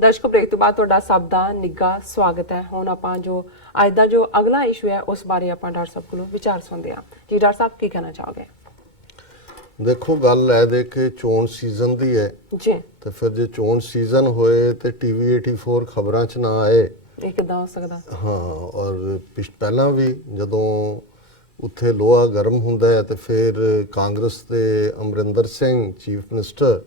ਦਰਸ਼ਕੋ break ਤੋਂ ਬਾਅਦ ਤੁਹਾਡਾ ਸਭ ਦਾ ਨਿੱਘਾ ਸਵਾਗਤ ਹੈ। ਹੁਣ ਆਪਾਂ ਜੋ ਅੱਜ ਦਾ ਜੋ ਅਗਲਾ ਇਸ਼ੂ ਹੈ ਉਸ ਬਾਰੇ ਆਪਾਂ ਡਾਕਟਰ ਸਾਹਿਬ ਕੋਲੋਂ ਵਿਚਾਰ ਸੁਣਦੇ ਹਾਂ। ਜੀ ਡਾਕਟਰ ਸਾਹਿਬ ਕੀ ਕਹਿਣਾ ਚਾਹੋਗੇ? ਦੇਖੋ ਗੱਲ ਹੈ ਦੇ ਕਿ ਚੋਣ ਸੀਜ਼ਨ ਦੀ ਹੈ ਜੀ, ਤੇ ਫਿਰ ਜੇ ਚੋਣ ਸੀਜ਼ਨ ਹੋਏ ਤੇ ਟੀਵੀ 84 ਖਬਰਾਂ 'ਚ ਨਾ ਆਏ ਇਹ ਕਿੱਦਾਂ ਹੋ ਸਕਦਾ? ਹਾਂ, ਔਰ ਪਹਿਲਾਂ ਵੀ ਜਦੋਂ ਉੱਥੇ ਲੋਹਾ ਗਰਮ ਹੁੰਦਾ ਹੈ ਤੇ ਫਿਰ ਕਾਂਗਰਸ ਦੇ ਅਮਰਿੰਦਰ ਸਿੰਘ ਚੀਫ ਮਿਨਿਸਟਰ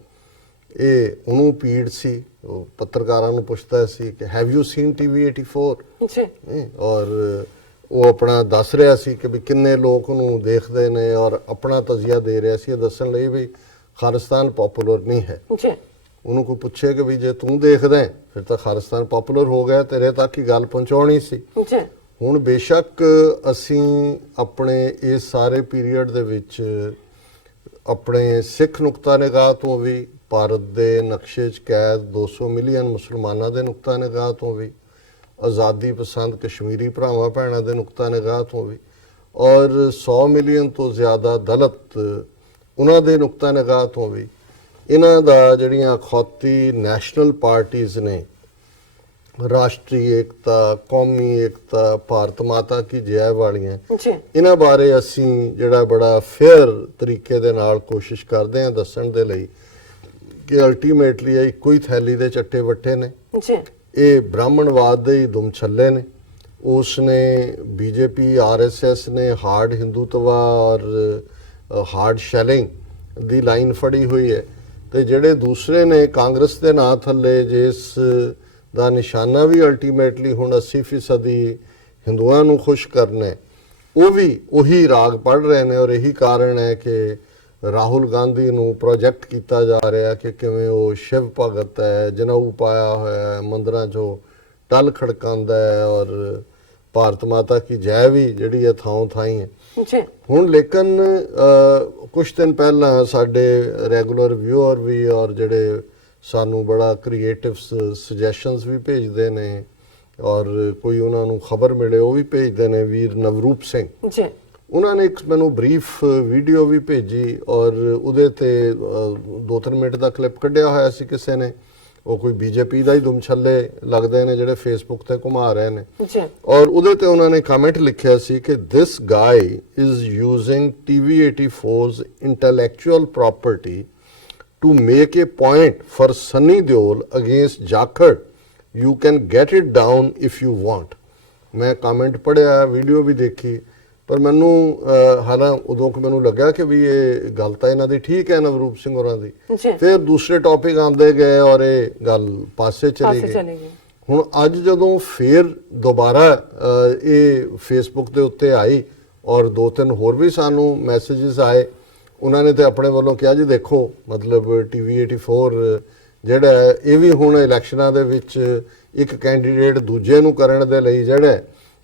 ਇਹ ਉਹਨੂੰ ਪੀੜ ਸੀ, ਉਹ ਪੱਤਰਕਾਰਾਂ ਨੂੰ ਪੁੱਛਦਾ ਸੀ ਕਿ ਹੈਵ ਯੂ ਸੀਨ ਟੀਵੀ 84 ਜੀ, ਔਰ ਉਹ ਆਪਣਾ ਦੱਸ ਰਿਹਾ ਸੀ ਕਿ ਵੀ ਕਿੰਨੇ ਲੋਕ ਉਹਨੂੰ ਦੇਖਦੇ ਨੇ ਔਰ ਆਪਣਾ ਤਜ਼ੀਆ ਦੇ ਰਿਹਾ ਸੀ ਇਹ ਦੱਸਣ ਲਈ ਵੀ ਖਾਲਿਸਤਾਨ ਪਪੂਲਰ ਨਹੀਂ ਹੈ। ਜੀ, ਉਹਨੂੰ ਕੋਈ ਪੁੱਛੇ ਕਿ ਵੀ ਜੇ ਤੂੰ ਦੇਖਦਾ ਫਿਰ ਤਾਂ ਖਾਲਿਸਤਾਨ ਪਪੂਲਰ ਹੋ ਗਿਆ, ਤੇਰੇ ਤੱਕ ਹੀ ਗੱਲ ਪਹੁੰਚਾਉਣੀ ਸੀ। ਜੀ, ਹੁਣ ਬੇਸ਼ੱਕ ਅਸੀਂ ਆਪਣੇ ਇਸ ਸਾਰੇ ਪੀਰੀਅਡ ਦੇ ਵਿੱਚ ਆਪਣੇ ਸਿੱਖ ਨੁਕਤਾ ਨਿਗਾਹ ਤੋਂ ਵੀ, ਭਾਰਤ ਦੇ ਨਕਸ਼ੇ 'ਚ ਕੈਦ 200 ਮਿਲੀਅਨ ਮੁਸਲਮਾਨਾਂ ਦੇ ਨੁਕਤਾ ਨਿਗਾਹ ਤੋਂ ਵੀ, ਆਜ਼ਾਦੀ ਪਸੰਦ ਕਸ਼ਮੀਰੀ ਭਰਾਵਾਂ ਭੈਣਾਂ ਦੇ ਨੁਕਤਾ ਨਿਗਾਹ ਤੋਂ ਵੀ, ਔਰ 100 ਮਿਲੀਅਨ ਤੋਂ ਜ਼ਿਆਦਾ ਦਲਿਤ ਉਹਨਾਂ ਦੇ ਨੁਕਤਾ ਨਿਗਾਹ ਤੋਂ ਵੀ, ਇਹਨਾਂ ਦਾ ਜਿਹੜੀਆਂ ਅਖੌਤੀ ਨੈਸ਼ਨਲ ਪਾਰਟੀਆਂ ਨੇ, ਰਾਸ਼ਟਰੀ ਏਕਤਾ, ਕੌਮੀ ਏਕਤਾ, ਭਾਰਤ ਮਾਤਾ ਕੀ ਜੈ ਵਾਲੀਆਂ, ਇਹਨਾਂ ਬਾਰੇ ਅਸੀਂ ਜਿਹੜਾ ਬੜਾ ਫੇਅਰ ਤਰੀਕੇ ਦੇ ਨਾਲ ਕੋਸ਼ਿਸ਼ ਕਰਦੇ ਹਾਂ ਦੱਸਣ ਦੇ ਲਈ ਕਿ ਅਲਟੀਮੇਟਲੀ ਇਹ ਇੱਕੋ ਹੀ ਥੈਲੀ ਦੇ ਚੱਟੇ ਵੱਟੇ ਨੇ। ਇਹ ਬ੍ਰਾਹਮਣਵਾਦ ਦੇ ਹੀ ਦੁਮ ਛੱਲੇ ਨੇ। ਉਸ ਨੇ ਬੀਜੇਪੀ ਆਰਐਸਐਸ ਨੇ ਹਾਰਡ ਹਿੰਦੂਤਵਾ ਔਰ ਹਾਰਡ ਸ਼ੈਲਿੰਗ ਦੀ ਲਾਈਨ ਫੜੀ ਹੋਈ ਹੈ ਤੇ ਜਿਹੜੇ ਦੂਸਰੇ ਨੇ ਕਾਂਗਰਸ ਦੇ ਨਾਂ ਥੱਲੇ ਜਿਸ ਦਾ ਨਿਸ਼ਾਨਾ ਵੀ ਅਲਟੀਮੇਟਲੀ ਹੁਣ 80% ਹਿੰਦੂਆਂ ਨੂੰ ਖੁਸ਼ ਕਰਨਾ, ਉਹ ਵੀ ਉਹੀ ਰਾਗ ਪੜ ਰਹੇ ਨੇ। ਔਰ ਇਹੀ ਕਾਰਨ ਹੈ ਕਿ ਰਾਹੁਲ ਗਾਂਧੀ ਨੂੰ ਪ੍ਰੋਜੈਕਟ ਕੀਤਾ ਜਾ ਰਿਹਾ ਕਿ ਕਿਵੇਂ ਉਹ ਸ਼ਿਵ ਭਗਤ ਹੈ, ਜਨੇਊ ਪਾਇਆ ਹੋਇਆ ਹੈ, ਮੰਦਰਾਂ 'ਚੋਂ ਟਲ ਖੜਕਾਉਂਦਾ ਹੈ ਔਰ ਭਾਰਤ ਮਾਤਾ ਕੀ ਜੈ ਵੀ ਜਿਹੜੀ ਹੈ ਥਾਂ ਥਾਈ ਹੈ। ਹੁਣ ਲੇਕਿਨ ਕੁਛ ਦਿਨ ਪਹਿਲਾਂ ਸਾਡੇ ਰੈਗੂਲਰ ਵਿਊਅਰ ਵੀ ਔਰ ਜਿਹੜੇ ਸਾਨੂੰ ਬੜਾ ਕ੍ਰੀਏਟਿਵ ਸੁਜੈਸ਼ਨਸ ਵੀ ਭੇਜਦੇ ਨੇ ਔਰ ਕੋਈ ਉਹਨਾਂ ਨੂੰ ਖਬਰ ਮਿਲੇ ਉਹ ਵੀ ਭੇਜਦੇ ਨੇ, ਵੀਰ ਨਵਰੂਪ ਸਿੰਘ, ਉਹਨਾਂ ਨੇ ਇੱਕ ਮੈਨੂੰ ਬਰੀਫ ਵੀਡੀਓ ਵੀ ਭੇਜੀ ਔਰ ਉਹਦੇ ਤੇ 2-3 ਮਿੰਟ ਦਾ ਕਲਿੱਪ ਕੱਢਿਆ ਹੋਇਆ ਸੀ ਕਿਸੇ ਨੇ। ਉਹ ਕੋਈ ਬੀਜੇਪੀ ਦਾ ਹੀ ਦੁਮਛੱਲੇ ਲੱਗਦੇ ਨੇ ਜਿਹੜੇ ਫੇਸਬੁੱਕ ਤੇ ਘੁਮਾ ਰਹੇ ਨੇ ਔਰ ਉਹਦੇ ਤੇ ਉਹਨਾਂ ਨੇ ਕਮੈਂਟ ਲਿਖਿਆ ਸੀ ਕਿ ਦਿਸ ਗਾਈ is using TV 84's intellectual property to make a point for Sunny Deol against Jakhar. You can get it down if you want. मैं कमेंट पढ़िया, वीडियो भी देखी, पर मैनू हालां उदों कि मैनू लग्या कि भी ये गल तां इन्हां दी ठीक है नवरूप सिंह होरां दी। फिर दूसरे टॉपिक आंदे गए और ये गल पासे चली गई। हुण अज जदों फिर दोबारा ये फेसबुक दे उत्ते आई और 2-3 होर भी सानू मैसेजेस आए, उन्होंने तो अपने वालों कहा जी देखो मतलब टीवी 84 ਜਿਹੜਾ ਇਹ ਵੀ ਹੁਣ ਇਲੈਕਸ਼ਨਾਂ ਦੇ ਵਿੱਚ ਇੱਕ ਕੈਂਡੀਡੇਟ ਦੂਜੇ ਨੂੰ ਕਰਨ ਦੇ ਲਈ ਜਿਹੜਾ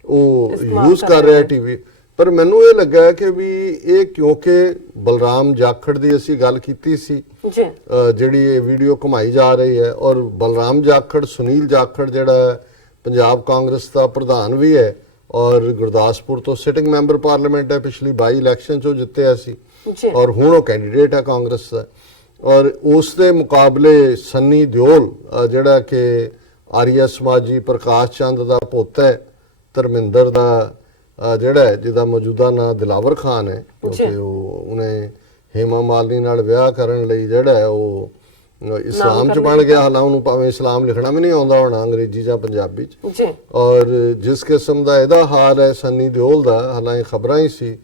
ਉਹ ਯੂਜ਼ ਕਰ ਰਿਹਾ ਟੀਵੀ। ਪਰ ਮੈਨੂੰ ਇਹ ਲੱਗਾ ਕਿ ਵੀ ਇਹ ਕਿਉਂਕਿ ਬਲਰਾਮ ਜਾਖੜ ਦੀ ਅਸੀਂ ਗੱਲ ਕੀਤੀ ਸੀ ਜਿਹੜੀ ਇਹ ਵੀਡੀਓ ਘੁਮਾਈ ਜਾ ਰਹੀ ਹੈ ਔਰ ਬਲਰਾਮ ਜਾਖੜ ਸੁਨੀਲ ਜਾਖੜ ਜਿਹੜਾ ਪੰਜਾਬ ਕਾਂਗਰਸ ਦਾ ਪ੍ਰਧਾਨ ਵੀ ਹੈ ਔਰ ਗੁਰਦਾਸਪੁਰ ਤੋਂ ਸਿਟਿੰਗ ਮੈਂਬਰ ਪਾਰਲੀਮੈਂਟ ਹੈ, ਪਿਛਲੀ 22 ਇਲੈਕਸ਼ਨ 'ਚੋਂ ਜਿੱਤਿਆ ਸੀ ਔਰ ਹੁਣ ਉਹ ਕੈਂਡੀਡੇਟ ਹੈ ਕਾਂਗਰਸ ਦਾ। ਔਰ ਉਸ ਦੇ ਮੁਕਾਬਲੇ ਸੰਨੀ ਦਿਓਲ ਜਿਹੜਾ ਕਿ ਆਰੀਆ ਸਮਾਜੀ ਪ੍ਰਕਾਸ਼ ਚੰਦ ਦਾ ਪੋਤਾ ਹੈ, ਧਰਮਿੰਦਰ ਦਾ ਜਿਹੜਾ ਜਿਹਦਾ ਮੌਜੂਦਾ ਨਾਂ ਦਿਲਾਵਰ ਖਾਨ ਹੈ, ਕਿਉਂਕਿ ਉਹਨੇ ਹੇਮਾ ਮਾਲਿਨੀ ਨਾਲ ਵਿਆਹ ਕਰਨ ਲਈ ਜਿਹੜਾ ਉਹ ਇਸਲਾਮ 'ਚ ਬਣ ਗਿਆ। ਹਾਲਾਂ ਉਹਨੂੰ ਭਾਵੇਂ ਇਸਲਾਮ ਲਿਖਣਾ ਵੀ ਨਹੀਂ ਆਉਂਦਾ ਹੋਣਾ ਅੰਗਰੇਜ਼ੀ ਜਾਂ ਪੰਜਾਬੀ 'ਚ। ਔਰ ਜਿਸ ਕਿਸਮ ਦਾ ਇਹਦਾ ਹਾਲ ਹੈ ਸੰਨੀ ਦਿਓਲ ਦਾ, ਹਾਲਾਂ ਇਹ ਖਬਰਾਂ ਹੀ ਸੀ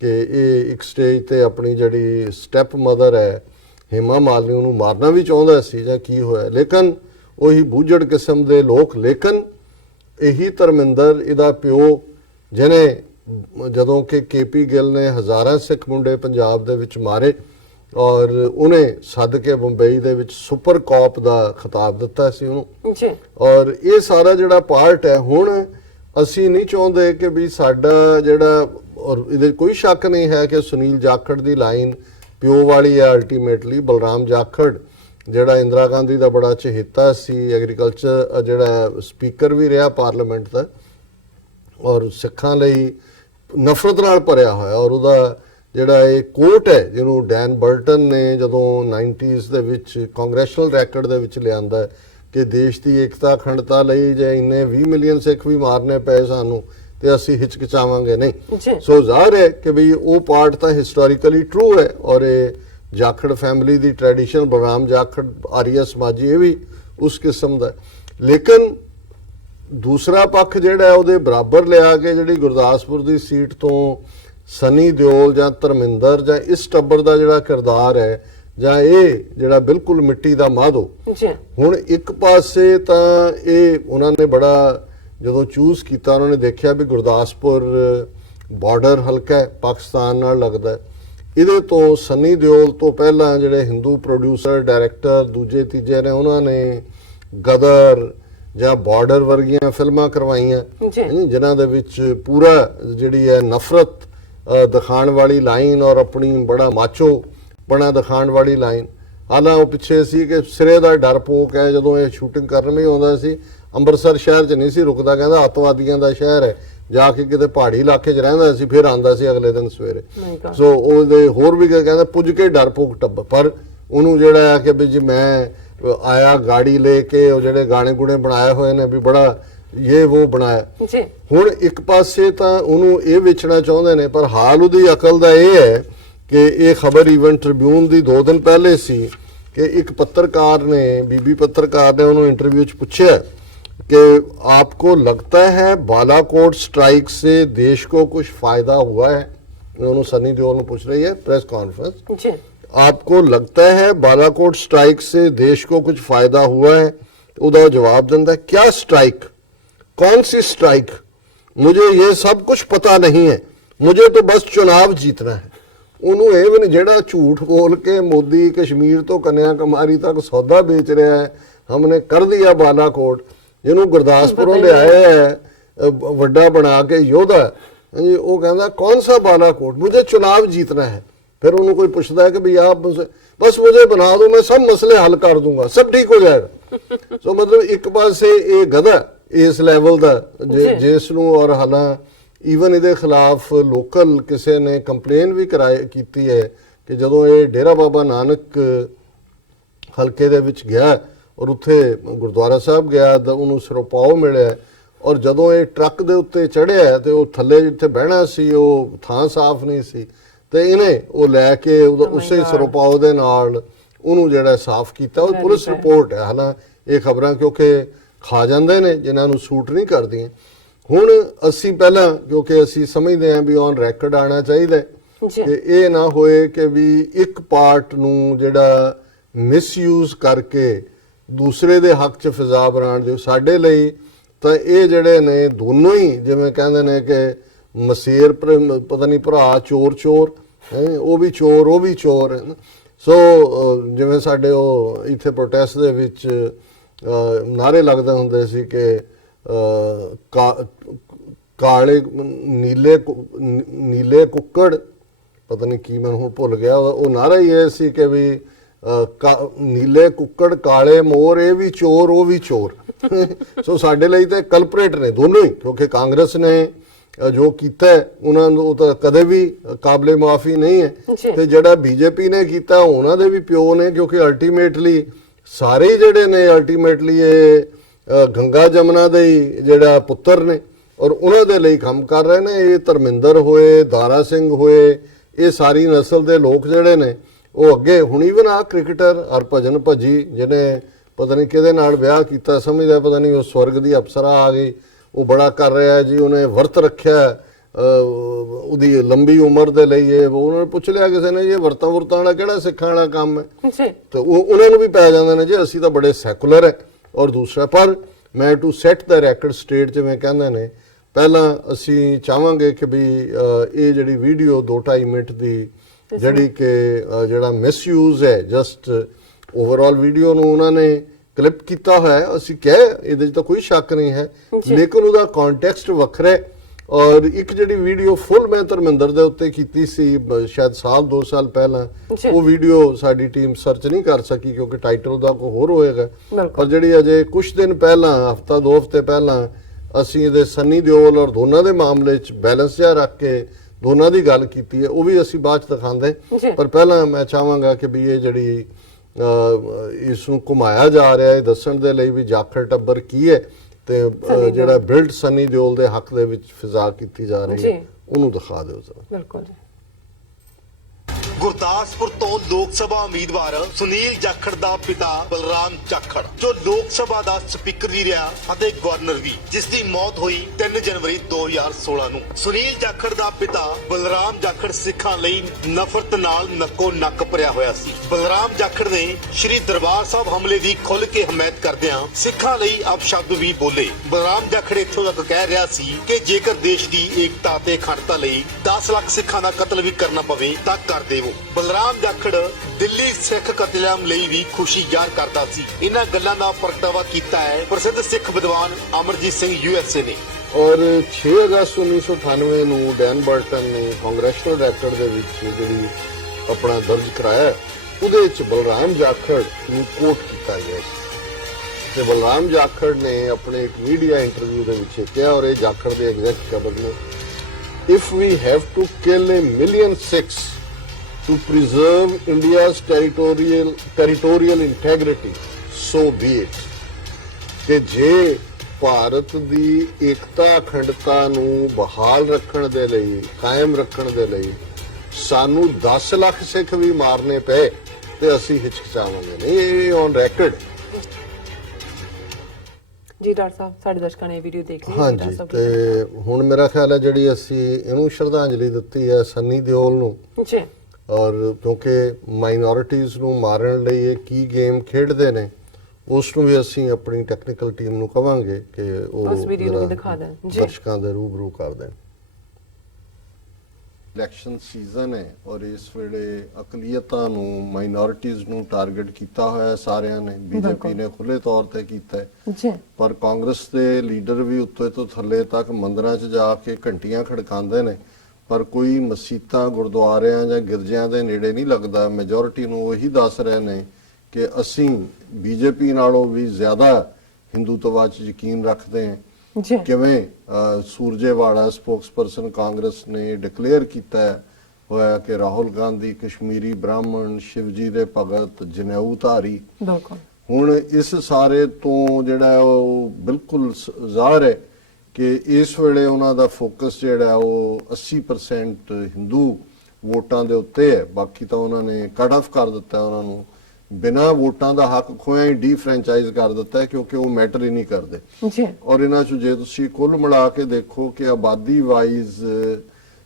ਕਿ ਇਹ ਇੱਕ ਸਟੇਜ ਤੇ ਆਪਣੀ ਜਿਹੜੀ ਸਟੈਪ ਮਦਰ ਹੈ ਹੇਮਾ ਮਾਲਿਨੀ ਨੂੰ ਮਾਰਨਾ ਵੀ ਚਾਹੁੰਦਾ ਸੀ ਜਾਂ ਕੀ ਹੋਇਆ, ਲੇਕਿਨ ਉਹੀ ਬੂਝੜ ਕਿਸਮ ਦੇ ਲੋਕ। ਲੇਕਿਨ ਇਹੀ ਧਰਮਿੰਦਰ ਇਹਦਾ ਪਿਓ ਜਿਹਨੇ ਜਦੋਂ ਕਿ KP ਗਿੱਲ ਨੇ ਹਜ਼ਾਰਾਂ ਸਿੱਖ ਮੁੰਡੇ ਪੰਜਾਬ ਦੇ ਵਿੱਚ ਮਾਰੇ ਔਰ ਉਹਨੇ ਸੱਦ ਕੇ ਬੰਬਈ ਦੇ ਵਿੱਚ ਸੁਪਰ ਕਾਪ ਦਾ ਖਿਤਾਬ ਦਿੱਤਾ ਸੀ ਉਹਨੂੰ। ਔਰ ਇਹ ਸਾਰਾ ਜਿਹੜਾ ਪਾਰਟ ਹੈ, ਹੁਣ ਅਸੀਂ ਨਹੀਂ ਚਾਹੁੰਦੇ ਕਿ ਵੀ ਸਾਡਾ ਜਿਹੜਾ, ਔਰ ਇਹਦੇ ਕੋਈ ਸ਼ੱਕ ਨਹੀਂ ਹੈ ਕਿ ਸੁਨੀਲ ਜਾਖੜ ਦੀ ਲਾਈਨ ਪਿਓ ਵਾਲੀ ਹੈ ਅਲਟੀਮੇਟਲੀ। ਬਲਰਾਮ ਜਾਖੜ ਜਿਹੜਾ ਇੰਦਰਾ ਗਾਂਧੀ ਦਾ ਬੜਾ ਚਹੇਤਾ ਸੀ, ਐਗਰੀਕਲਚਰ ਜਿਹੜਾ ਸਪੀਕਰ ਵੀ ਰਿਹਾ ਪਾਰਲੀਮੈਂਟ ਦਾ ਔਰ ਸਿੱਖਾਂ ਲਈ ਨਫ਼ਰਤ ਨਾਲ ਭਰਿਆ ਹੋਇਆ। ਔਰ ਉਹਦਾ ਜਿਹੜਾ ਇਹ ਕੋਟ ਹੈ ਜਿਹਨੂੰ ਡੈਨ ਬਰਟਨ ਨੇ ਜਦੋਂ 90s ਦੇ ਵਿੱਚ ਕਾਂਗਰੈਸ਼ਨਲ ਰੈਕਡ ਦੇ ਵਿੱਚ ਲਿਆਂਦਾ ਕਿ ਦੇਸ਼ ਦੀ ਏਕਤਾ ਅਖੰਡਤਾ ਲਈ ਜੇ ਇੰਨੇ 20 ਮਿਲੀਅਨ ਸਿੱਖ ਵੀ ਮਾਰਨੇ ਪਏ ਸਾਨੂੰ ਤੇ ਅਸੀਂ ਹਿਚਕਿਚਾਵਾਂਗੇ ਨਹੀਂ। ਜੀ। ਸੋ ਜ਼ਾਹਰ ਹੈ ਕਿ ਵੀ ਉਹ ਪਾਰਟ ਤਾਂ ਹਿਸਟੋਰੀਕਲੀ ਟਰੂ ਹੈ ਔਰ ਇਹ ਜਾਖੜ ਫੈਮਿਲੀ ਦੀ ਟ੍ਰੈਡੀਸ਼ਨ, ਬਲਰਾਮ ਜਾਖੜ ਆਰੀਆ ਸਮਾਜੀ, ਇਹ ਵੀ ਉਸ ਕਿਸਮ ਦਾ ਹੈ। ਲੇਕਿਨ ਦੂਸਰਾ ਪੱਖ ਜਿਹੜਾ ਹੈ ਉਹਦੇ ਬਰਾਬਰ ਲਿਆ ਕੇ ਜਿਹੜੀ ਗੁਰਦਾਸਪੁਰ ਦੀ ਸੀਟ ਤੋਂ ਸਨੀ ਦਿਓਲ ਜਾਂ ਧਰਮਿੰਦਰ ਜਾਂ ਇਸ ਟੱਬਰ ਦਾ ਜਿਹੜਾ ਕਿਰਦਾਰ ਹੈ ਜਾਂ ਇਹ ਜਿਹੜਾ ਬਿਲਕੁਲ ਮਿੱਟੀ ਦਾ ਮਾਧੋ, ਜੀ ਹੁਣ ਇੱਕ ਪਾਸੇ ਤਾਂ ਇਹ ਉਹਨਾਂ ਨੇ ਬੜਾ ਜਦੋਂ ਚੂਜ਼ ਕੀਤਾ, ਉਹਨਾਂ ਨੇ ਦੇਖਿਆ ਵੀ ਗੁਰਦਾਸਪੁਰ ਬਾਰਡਰ ਹਲਕਾ ਹੈ, ਪਾਕਿਸਤਾਨ ਨਾਲ ਲੱਗਦਾ ਹੈ, ਇਹਦੇ ਤੋਂ ਸਨੀ ਦਿਓਲ ਤੋਂ ਪਹਿਲਾਂ ਜਿਹੜੇ ਹਿੰਦੂ ਪ੍ਰੋਡਿਊਸਰ ਡਾਇਰੈਕਟਰ ਦੂਜੇ ਤੀਜੇ ਨੇ ਉਹਨਾਂ ਨੇ ਗਦਰ ਜਾਂ ਬਾਰਡਰ ਵਰਗੀਆਂ ਫਿਲਮਾਂ ਕਰਵਾਈਆਂ ਜਿਨ੍ਹਾਂ ਦੇ ਵਿੱਚ ਪੂਰਾ ਜਿਹੜੀ ਹੈ ਨਫ਼ਰਤ ਦਿਖਾਉਣ ਵਾਲੀ ਲਾਈਨ ਔਰ ਆਪਣੀ ਬੜਾ ਮਾਚੋ ਬਣਾ ਦਿਖਾਉਣ ਵਾਲੀ ਲਾਈਨ। ਹਾਲਾਂ ਉਹ ਪਿੱਛੇ ਸੀ ਕਿ ਸਿਰੇ ਦਾ ਡਰਪੋਕ ਹੈ, ਜਦੋਂ ਇਹ ਸ਼ੂਟਿੰਗ ਕਰਨ ਲਈ ਆਉਂਦਾ ਸੀ ਅੰਮ੍ਰਿਤਸਰ ਸ਼ਹਿਰ 'ਚ ਨਹੀਂ ਸੀ ਰੁਕਦਾ, ਕਹਿੰਦਾ ਅੱਤਵਾਦੀਆਂ ਦਾ ਸ਼ਹਿਰ ਹੈ, ਜਾ ਕੇ ਕਿਤੇ ਪਹਾੜੀ ਇਲਾਕੇ 'ਚ ਰਹਿੰਦਾ ਸੀ, ਫਿਰ ਆਂਦਾ ਸੀ ਅਗਲੇ ਦਿਨ ਸਵੇਰੇ। ਸੋ ਉਹਦੇ ਹੋਰ ਵੀ ਕਹਿੰਦਾ ਪੁੱਜ ਕੇ ਡਰਪੋਕ ਟੱਬ, ਪਰ ਉਹਨੂੰ ਜਿਹੜਾ ਹੈ ਕਿ ਵੀ ਜੀ ਮੈਂ ਆਇਆ ਗਾੜੀ ਲੈ ਕੇ, ਉਹ ਜਿਹੜੇ ਗਾਣੇ ਗੁਣੇ ਬਣਾਏ ਹੋਏ ਨੇ ਵੀ ਬੜਾ ਇਹ ਉਹ ਬਣਾਇਆ। ਹੁਣ ਇੱਕ ਪਾਸੇ ਤਾਂ ਉਹਨੂੰ ਇਹ ਵੇਚਣਾ ਚਾਹੁੰਦੇ ਨੇ, ਪਰ ਹਾਲ ਉਹਦੀ ਅਕਲ ਦਾ ਇਹ ਹੈ ਕਿ ਇਹ ਖਬਰ ਈਵਨ ਟ੍ਰਿਬਿਊਨ ਦੀ 2 ਦਿਨ ਪਹਿਲੇ ਸੀ ਕਿ ਇੱਕ ਪੱਤਰਕਾਰ ਨੇ, ਬੀਬੀ ਪੱਤਰਕਾਰ ਨੇ ਉਹਨੂੰ ਇੰਟਰਵਿਊ 'ਚ ਪੁੱਛਿਆ कि आपको लगता है बालाकोट स्ट्राइक से देश को कुछ फायदा हुआ है? उन्होंने सनी देओल ने पूछ रही है प्रेस कॉन्फ्रेंस, आपको लगता है बालाकोट स्ट्राइक से देश को कुछ फायदा हुआ है? उदा जवाब देता है क्या स्ट्राइक, कौन सी स्ट्राइक, मुझे ये सब कुछ पता नहीं है, मुझे तो बस चुनाव जीतना है। ਉਹਨੂੰ ਇਹ ਵੀ ਨਹੀਂ ਜਿਹੜਾ ਝੂਠ ਬੋਲ ਕੇ ਮੋਦੀ ਕਸ਼ਮੀਰ ਤੋਂ ਕੰਨਿਆ ਕੁਮਾਰੀ ਤੱਕ ਸੌਦਾ ਵੇਚ ਰਿਹਾ ਹੈ, ਹਮਨੇ ਕਰ ਦਿਆ ਬਾਲਾਕੋਟ, ਜਿਹਨੂੰ ਗੁਰਦਾਸਪੁਰੋਂ ਲਿਆਇਆ ਹੈ ਵੱਡਾ ਬਣਾ ਕੇ ਯੋਧਾ, ਹਾਂਜੀ, ਉਹ ਕਹਿੰਦਾ ਕੌਣ ਸਾ ਬਾਲਾਕੋਟ, ਮੁਝੇ ਚੁਣਾਵ जीतना है। फिर ਉਹਨੂੰ ਕੋਈ ਪੁੱਛਦਾ ਹੈ ਕਿ ਵੀ ਆਪ ਬਸ ਮੁਝੇ ਬਣਾ ਦੋ, ਮੈਂ ਸਭ ਮਸਲੇ ਹੱਲ ਕਰ ਦੂੰਗਾ, ਸਭ ਠੀਕ ਹੋ ਜਾਏਗਾ। ਸੋ ਮਤਲਬ ਇੱਕ ਪਾਸੇ ਇਹ ਗਧਾ ਇਸ ਲੈਵਲ ਦਾ ਜਿਸ ਨੂੰ, ਔਰ ਹਾਲਾਂ ਈਵਨ ਇਹਦੇ ਖਿਲਾਫ ਲੋਕਲ ਕਿਸੇ ਨੇ ਕੰਪਲੇਨ ਵੀ ਕੀਤੀ ਹੈ ਕਿ ਜਦੋਂ ਇਹ ਡੇਰਾ ਬਾਬਾ ਨਾਨਕ ਹਲਕੇ ਦੇ ਵਿੱਚ ਗਿਆ ਔਰ ਉੱਥੇ ਗੁਰਦੁਆਰਾ ਸਾਹਿਬ ਗਿਆ ਤਾਂ ਉਹਨੂੰ ਸਿਰੋਪਾਓ ਮਿਲਿਆ, ਔਰ ਜਦੋਂ ਇਹ ਟਰੱਕ ਦੇ ਉੱਤੇ ਚੜ੍ਹਿਆ ਤੇ ਉਹ ਥੱਲੇ ਜਿੱਥੇ ਬਹਿਣਾ ਸੀ ਉਹ ਥਾਂ ਸਾਫ਼ ਨਹੀਂ ਸੀ, ਤੇ ਇਹਨੇ ਉਹ ਲੈ ਕੇ ਉਸੇ ਸਿਰੋਪਾਓ ਦੇ ਨਾਲ ਉਹਨੂੰ ਜਿਹੜਾ ਸਾਫ਼ ਕੀਤਾ। ਉਹ ਪੁਲਿਸ ਰਿਪੋਰਟ ਹੈ, ਹਾਲਾਂ ਇਹ ਖਬਰਾਂ ਕਿਉਂਕਿ ਖਾ ਜਾਂਦੇ ਨੇ ਜਿਨ੍ਹਾਂ ਨੂੰ ਸੂਟ ਨਹੀਂ ਕਰਦੀਆਂ। ਹੁਣ ਅਸੀਂ ਪਹਿਲਾਂ ਕਿਉਂਕਿ ਅਸੀਂ ਸਮਝਦੇ ਹਾਂ ਵੀ ਔਨ ਰੈਕਡ ਆਉਣਾ ਚਾਹੀਦਾ ਕਿ ਇਹ ਨਾ ਹੋਏ ਕਿ ਵੀ ਇੱਕ ਪਾਰਟ ਨੂੰ ਜਿਹੜਾ ਮਿਸਯੂਜ਼ ਕਰਕੇ ਦੂਸਰੇ ਦੇ ਹੱਕ 'ਚ ਫਿਜ਼ਾ ਬਣਾਉਣ ਦਿਓ। ਸਾਡੇ ਲਈ ਤਾਂ ਇਹ ਜਿਹੜੇ ਨੇ ਦੋਨੋਂ ਹੀ ਜਿਵੇਂ ਕਹਿੰਦੇ ਨੇ ਕਿ ਮਸੇਰ ਪਤਾ ਨਹੀਂ ਭਰਾ ਚੋਰ ਚੋਰ ਹੈ, ਉਹ ਵੀ ਚੋਰ ਉਹ ਵੀ ਚੋਰ ਹੈ। ਸੋ ਜਿਵੇਂ ਸਾਡੇ ਉਹ ਇੱਥੇ ਪ੍ਰੋਟੈਸਟ ਦੇ ਵਿੱਚ ਨਾਰੇ ਲੱਗਦੇ ਹੁੰਦੇ ਸੀ ਕਿ ਕਾਲੇ ਨੀਲੇ ਕੁੱਕੜ, ਪਤਾ ਨਹੀਂ ਕੀ ਮੈਨੂੰ ਹੁਣ ਭੁੱਲ ਗਿਆ, ਉਹ ਨਾਰਾ ਹੀ ਇਹ ਸੀ ਕਿ ਵੀ ਨੀਲੇ ਕੁੱਕੜ ਕਾਲੇ ਮੋਰ, ਇਹ ਵੀ ਚੋਰ ਉਹ ਵੀ ਚੋਰ। ਸੋ ਸਾਡੇ ਲਈ ਤਾਂ ਕਲਪਰੇਟ ਨੇ ਦੋਨੋਂ ਹੀ, ਕਿਉਂਕਿ ਕਾਂਗਰਸ ਨੇ ਜੋ ਕੀਤਾ ਉਹਨਾਂ ਨੂੰ ਤਾਂ ਕਦੇ ਵੀ ਕਾਬਲੇ ਮਾਫੀ ਨਹੀਂ ਹੈ, ਤੇ ਜਿਹੜਾ ਬੀਜੇਪੀ ਨੇ ਕੀਤਾ ਉਹਨਾਂ ਦੇ ਵੀ ਪਿਓ ਨੇ, ਕਿਉਂਕਿ ਅਲਟੀਮੇਟਲੀ ਸਾਰੇ ਜਿਹੜੇ ਨੇ ਅਲਟੀਮੇਟਲੀ ਇਹ ਗੰਗਾ ਜਮਨਾ ਦੇ ਜਿਹੜਾ ਪੁੱਤਰ ਨੇ ਔਰ ਉਹਨਾਂ ਦੇ ਲਈ ਕੰਮ ਕਰ ਰਹੇ ਨੇ। ਇਹ ਧਰਮਿੰਦਰ ਹੋਏ, ਦਾਰਾ ਸਿੰਘ ਹੋਏ, ਇਹ ਸਾਰੀ ਨਸਲ ਦੇ ਲੋਕ ਜਿਹੜੇ ਨੇ ਉਹ ਅੱਗੇ ਹੁਣ ਈਵਨ ਆ ਕ੍ਰਿਕਟਰ ਹਰਭਜਨ ਭੱਜੀ ਜਿਹਨੇ ਪਤਾ ਨਹੀਂ ਕਿਹਦੇ ਨਾਲ ਵਿਆਹ ਕੀਤਾ, ਸਮਝਦਾ ਪਤਾ ਨਹੀਂ ਉਹ ਸਵਰਗ ਦੀ ਅਪਸਰਾ ਆ ਗਈ, ਉਹ ਬੜਾ ਕਰ ਰਿਹਾ ਜੀ, ਉਹਨੇ ਵਰਤ ਰੱਖਿਆ ਉਹਦੀ ਲੰਬੀ ਉਮਰ ਦੇ ਲਈ। ਇਹ ਉਹਨਾਂ ਨੇ ਪੁੱਛ ਲਿਆ ਕਿਸੇ ਨੇ ਇਹ ਵਰਤਾਂ ਵਰਤਾਂ ਵਾਲਾ ਕਿਹੜਾ ਸਿੱਖਾਂ ਵਾਲਾ ਕੰਮ ਹੈ, ਤੇ ਉਹਨਾਂ ਨੂੰ ਵੀ ਪੈ ਜਾਂਦੇ ਨੇ ਜੀ ਅਸੀਂ ਤਾਂ ਬੜੇ ਸੈਕੂਲਰ ਹੈ। ਔਰ ਦੂਸਰਾ ਪਰ ਮੈਂ ਟੂ ਸੈਟ ਦਾ ਰੈਕਡ ਸਟੇਟ ਜਿਵੇਂ ਕਹਿੰਦੇ ਨੇ, ਪਹਿਲਾਂ ਅਸੀਂ ਚਾਹਾਂਗੇ ਕਿ ਵੀ ਇਹ ਜਿਹੜੀ ਵੀਡੀਓ 2-2.5 ਮਿੰਟ ਦੀ ਜਿਹੜੀ ਕਿ ਜਿਹੜਾ ਮਿਸਯੂਜ਼ ਹੈ ਜਸਟ ਓਵਰਆਲ ਵੀਡੀਓ ਨੂੰ ਉਹਨਾਂ ਨੇ ਕਲਿੱਪ ਕੀਤਾ ਹੋਇਆ, ਅਸੀਂ ਕਹੇ ਇਹਦੇ 'ਚ ਤਾਂ ਕੋਈ ਸ਼ੱਕ ਨਹੀਂ ਹੈ, ਲੇਕਿਨ ਉਹਦਾ ਕੰਟੈਕਸਟ ਵੱਖਰਾ ਹੈ। ਔਰ ਇੱਕ ਜਿਹੜੀ ਵੀਡੀਓ ਫੁੱਲ ਮੈਂ ਧਰਮਿੰਦਰ ਦੇ ਉੱਤੇ ਕੀਤੀ ਸੀ ਸ਼ਾਇਦ 1-2 ਸਾਲ ਪਹਿਲਾਂ, ਉਹ ਵੀਡੀਓ ਸਾਡੀ ਟੀਮ ਸਰਚ ਨਹੀਂ ਕਰ ਸਕੀ ਕਿਉਂਕਿ ਟਾਈਟਲ ਦਾ ਕੋਈ ਹੋਰ ਹੋਏਗਾ, ਪਰ ਜਿਹੜੀ ਅਜੇ ਕੁਝ ਦਿਨ ਪਹਿਲਾਂ ਹਫਤਾ-2 ਹਫ਼ਤੇ ਪਹਿਲਾਂ ਅਸੀਂ ਇਹਦੇ ਸਨੀ ਦਿਓਲ ਔਰ ਦੋਨਾਂ ਦੇ ਮਾਮਲੇ 'ਚ ਬੈਲੈਂਸ ਜਿਹਾ ਰੱਖ ਕੇ ਦੋਨਾਂ ਦੀ ਗੱਲ ਕੀਤੀ ਹੈ, ਉਹ ਵੀ ਅਸੀਂ ਬਾਅਦ 'ਚ ਦਿਖਾਉਂਦੇ। ਪਰ ਪਹਿਲਾਂ ਮੈਂ ਚਾਹਾਂਗਾ ਕਿ ਵੀ ਇਹ ਜਿਹੜੀ ਇਸ ਨੂੰ ਘੁਮਾਇਆ ਜਾ ਰਿਹਾ ਹੈ ਦੱਸਣ ਦੇ ਲਈ ਵੀ ਜਾਖੜ ਟੱਬਰ ਕੀ ਹੈ ਤੇ ਜਿਹੜਾ ਬਿਲਡ ਸਨੀ ਦਿਓਲ ਦੇ ਹੱਕ ਦੇ ਵਿੱਚ ਫਿਜ਼ਾ ਕੀਤੀ ਜਾ ਰਹੀ ਹੈ ਉਹਨੂੰ ਦਿਖਾ ਦਿਓ ਜ਼ਰਾ। ਬਿਲਕੁਲ ਜੀ। ਗੁਰਦਾਸਪੁਰ ਤੋਂ ਲੋਕ ਸਭਾ ਉਮੀਦਵਾਰ ਸੁਨੀਲ ਜਾਖੜ ਦਾ ਪਿਤਾ ਬਲਰਾਮ ਜਾਖੜ ਜੋ ਲੋਕ ਸਭਾ ਦਾ ਸਪੀਕਰ ਵੀ ਰਿਹਾ ਅਤੇ ਗਵਰਨਰ ਵੀ, ਜਿਸ ਦੀ ਮੌਤ ਹੋਈ 3 ਜਨਵਰੀ 2016 ਨੂੰ। ਸੁਨੀਲ ਜਾਖੜ ਦਾ ਪਿਤਾ ਬਲਰਾਮ ਜਾਖੜ ਸਿੱਖਾਂ ਲਈ ਨਫ਼ਰਤ ਨਾਲ ਨੱਕੋ ਨੱਕ ਭਰਿਆ ਹੋਇਆ ਸੀ। ਬਲਰਾਮ ਜਾਖੜ ਨੇ ਸ਼੍ਰੀ ਦਰਬਾਰ ਸਾਹਿਬ ਹਮਲੇ ਦੀ ਖੁੱਲ੍ਹ ਕੇ ਹਮਾਇਤ ਕਰਦਿਆਂ ਸਿੱਖਾਂ ਲਈ ਅਪਸ਼ਬਦ ਵੀ ਬੋਲੇ। ਬਲਰਾਮ ਜਾਖੜ ਇੱਥੋਂ ਤੱਕ ਕਹਿ ਰਿਹਾ ਸੀ ਕਿ ਜੇਕਰ ਦੇਸ਼ ਦੀ ਏਕਤਾ ਤੇ ਅਖੰਡਤਾ ਲਈ 10 ਲੱਖ ਸਿੱਖਾਂ ਦਾ ਕਤਲ ਵੀ ਕਰਨਾ ਪਵੇ ਤਾਂ ਕਰ ਦੇਵੋ। ਬਲਰਾਮ ਜਾਖੜ ਦਿੱਲੀ ਸਿੱਖ ਕਤਲੇਆਮ ਲਈ ਵੀ ਖੁਸ਼ੀ ਜ਼ਾਹਰ ਕਰਦਾ ਸੀ। ਇਹਨਾਂ ਗੱਲਾਂ ਦਾ ਪ੍ਰਗਟਾਵਾ ਕੀਤਾ ਹੈ ਪ੍ਰਸਿੱਧ ਸਿੱਖ ਵਿਦਵਾਨ ਅਮਰਜੀਤ ਸਿੰਘ USA ਨੇ। ਔਰ 6 ਅਗਸਤ 1998 ਨੂੰ ਡੈਨ ਬਰਟਨ ਨੇ ਕਾਂਗਰੈਸ਼ਨਲ ਰੈਕੋਰਡ ਦੇ ਵਿੱਚ ਜਿਹੜੀ ਆਪਣਾ ਦਰਜ ਕਰਾਇਆ ਉਹਦੇ ਵਿੱਚ ਬਲਰਾਮ ਜਾਖੜ ਨੂੰ ਕੋਟ ਕੀਤਾ ਗਿਆ ਸੀ ਤੇ ਬਲਰਾਮ ਜਾਖੜ ਨੇ ਆਪਣੇ ਇੱਕ ਮੀਡੀਆ ਇੰਟਰਵਿਊ ਦੇ ਵਿੱਚ ਕਿਹਾ ਔਰ ਇਹ ਜਾਖੜ ਦੇ ਐਗਜ਼ੈਕਟ ਕਬਰ ਨੇ, if we have to kill a million Sikhs to preserve India's territorial integrity, so be it। ਤੇ ਜੇ ਭਾਰਤ ਦੀ ਏਕਤਾ ਅਖੰਡਤਾ ਨੂੰ ਬਹਾਲ ਰੱਖਣ ਦੇ ਲਈ, ਕਾਇਮ ਰੱਖਣ ਦੇ ਲਈ ਸਾਨੂੰ 10 ਲੱਖ ਸਿੱਖ ਵੀ ਮਾਰਨੇ ਪਏ ਤੇ ਅਸੀਂ ਹਿਚਕਚਾਵਾਂਗੇ ਨਹੀਂ। ਇਹ ਔਨ ਰੈਕੋਰਡ। ਜੀ ਡਾਕਟਰ ਸਾਹਿਬ ਸਾਡੇ ਦਰਸ਼ਕਾਂ ਨੇ ਇਹ ਵੀਡੀਓ ਦੇਖ ਲਈ। ਹਾਂਜੀ ਤੇ ਹੁਣ ਮੇਰਾ ਖਿਆਲ ਹੈ ਜਿਹੜੀ ਅਸੀਂ ਇਹਨੂੰ ਸ਼ਰਧਾਂਜਲੀ ਦਿੱਤੀ ਹੈ ਸਨੀ ਦਿਓਲ ਨੂੰ ਜੀ, ਔਰ ਕਿਉਂਕਿ ਮਾਈਨੋਰਿਟੀਜ਼ ਨੂੰ ਮਾਰਨ ਲਈ ਇਹ ਕੀ ਗੇਮ ਖੇਡਦੇ ਨੇ ਉਸ ਨੂੰ ਵੀ ਅਸੀਂ ਆਪਣੀ ਟੈਕਨੀਕਲ ਟੀਮ ਨੂੰ ਕਵਾਂਗੇ ਕਿ ਉਹ ਉਸ ਵੀਡੀਓ ਨੂੰ ਵੀ ਦਿਖਾ ਦੇਣ ਜੀ, ਦਰਸ਼ਕਾਂ ਦੇ ਰੂਬਰੂ ਕਰ ਦੇਣ। ਇਲੈਕਸ਼ਨ ਸੀਜ਼ਨ ਹੈ ਔਰ ਇਸ ਵੇਲੇ ਅਕਲੀਅਤਾਂ ਨੂੰ ਮਾਈਨੋਰਿਟੀਜ਼ ਨੂੰ ਟਾਰਗੇਟ ਕੀਤਾ ਹੋਇਆ ਸਾਰਿਆਂ ਨੇ। ਬੀਜੇਪੀ ਨੇ ਖੁੱਲੇ ਤੌਰ ਤੇ ਕੀਤਾ ਹੈ ਜੀ, ਪਰ ਕਾਂਗਰਸ ਦੇ ਲੀਡਰ ਵੀ ਉੱਤੇ ਤੋਂ ਥੱਲੇ ਤੱਕ ਮੰਦਰਾਂ 'ਚ ਜਾ ਕੇ ਘੰਟੀਆਂ ਖੜਕਾਉਂਦੇ ਨੇ ਪਰ ਕੋਈ ਮਸੀਤਾਂ ਗੁਰਦੁਆਰਿਆਂ ਜਾਂ ਗਿਰਜਿਆਂ ਦੇ ਨੇੜੇ ਨਹੀਂ ਲੱਗਦਾ। ਮੈਜੋਰਿਟੀ ਨੂੰ ਉਹੀ ਦੱਸ ਰਹੇ ਨੇ ਕਿ ਅਸੀਂ ਬੀਜੇਪੀ ਨਾਲੋਂ ਵੀ ਜ਼ਿਆਦਾ ਹਿੰਦੂਤਵ 'ਚ ਯਕੀਨ ਰੱਖਦੇ ਹਾਂ। ਕਿਵੇਂ ਸੂਰਜੇਵਾੜਾ ਸਪੋਕਸਪਰਸਨ ਕਾਂਗਰਸ ਨੇ ਡਿਕਲੇਅਰ ਕੀਤਾ ਹੋਇਆ ਕਿ ਰਾਹੁਲ ਗਾਂਧੀ ਕਸ਼ਮੀਰੀ ਬ੍ਰਾਹਮਣ, ਸ਼ਿਵਜੀ ਦੇ ਭਗਤ, ਜਨੇਊ ਧਾਰੀ। ਹੁਣ ਇਸ ਸਾਰੇ ਤੋਂ ਜਿਹੜਾ ਉਹ ਬਿਲਕੁਲ ਜ਼ਾਹਰ ਹੈ ਕਿ ਇਸ ਵੇਲੇ ਉਹਨਾਂ ਦਾ ਫੋਕਸ ਜਿਹੜਾ ਉਹ 80% ਹਿੰਦੂ ਵੋਟਾਂ ਦੇ ਉੱਤੇ ਹੈ। ਬਾਕੀ ਤਾਂ ਉਹਨਾਂ ਨੇ ਕੱਟ ਆਫ ਕਰ ਦਿੱਤਾ, ਉਹਨਾਂ ਨੂੰ ਬਿਨਾਂ ਵੋਟਾਂ ਦਾ ਹੱਕ ਖੋਇਆ ਹੀ ਡੀਫਰੈਂਚਾਈਜ਼ ਕਰ ਦਿੱਤਾ ਕਿਉਂਕਿ ਉਹ ਮੈਟਰ ਹੀ ਨਹੀਂ ਕਰਦੇ ਜੀ। ਔਰ ਇਹਨਾਂ ਚ ਜੇ ਤੁਸੀਂ ਕੁੱਲ ਮਿਲਾ ਕੇ ਦੇਖੋ ਕਿ ਆਬਾਦੀ ਵਾਈਜ਼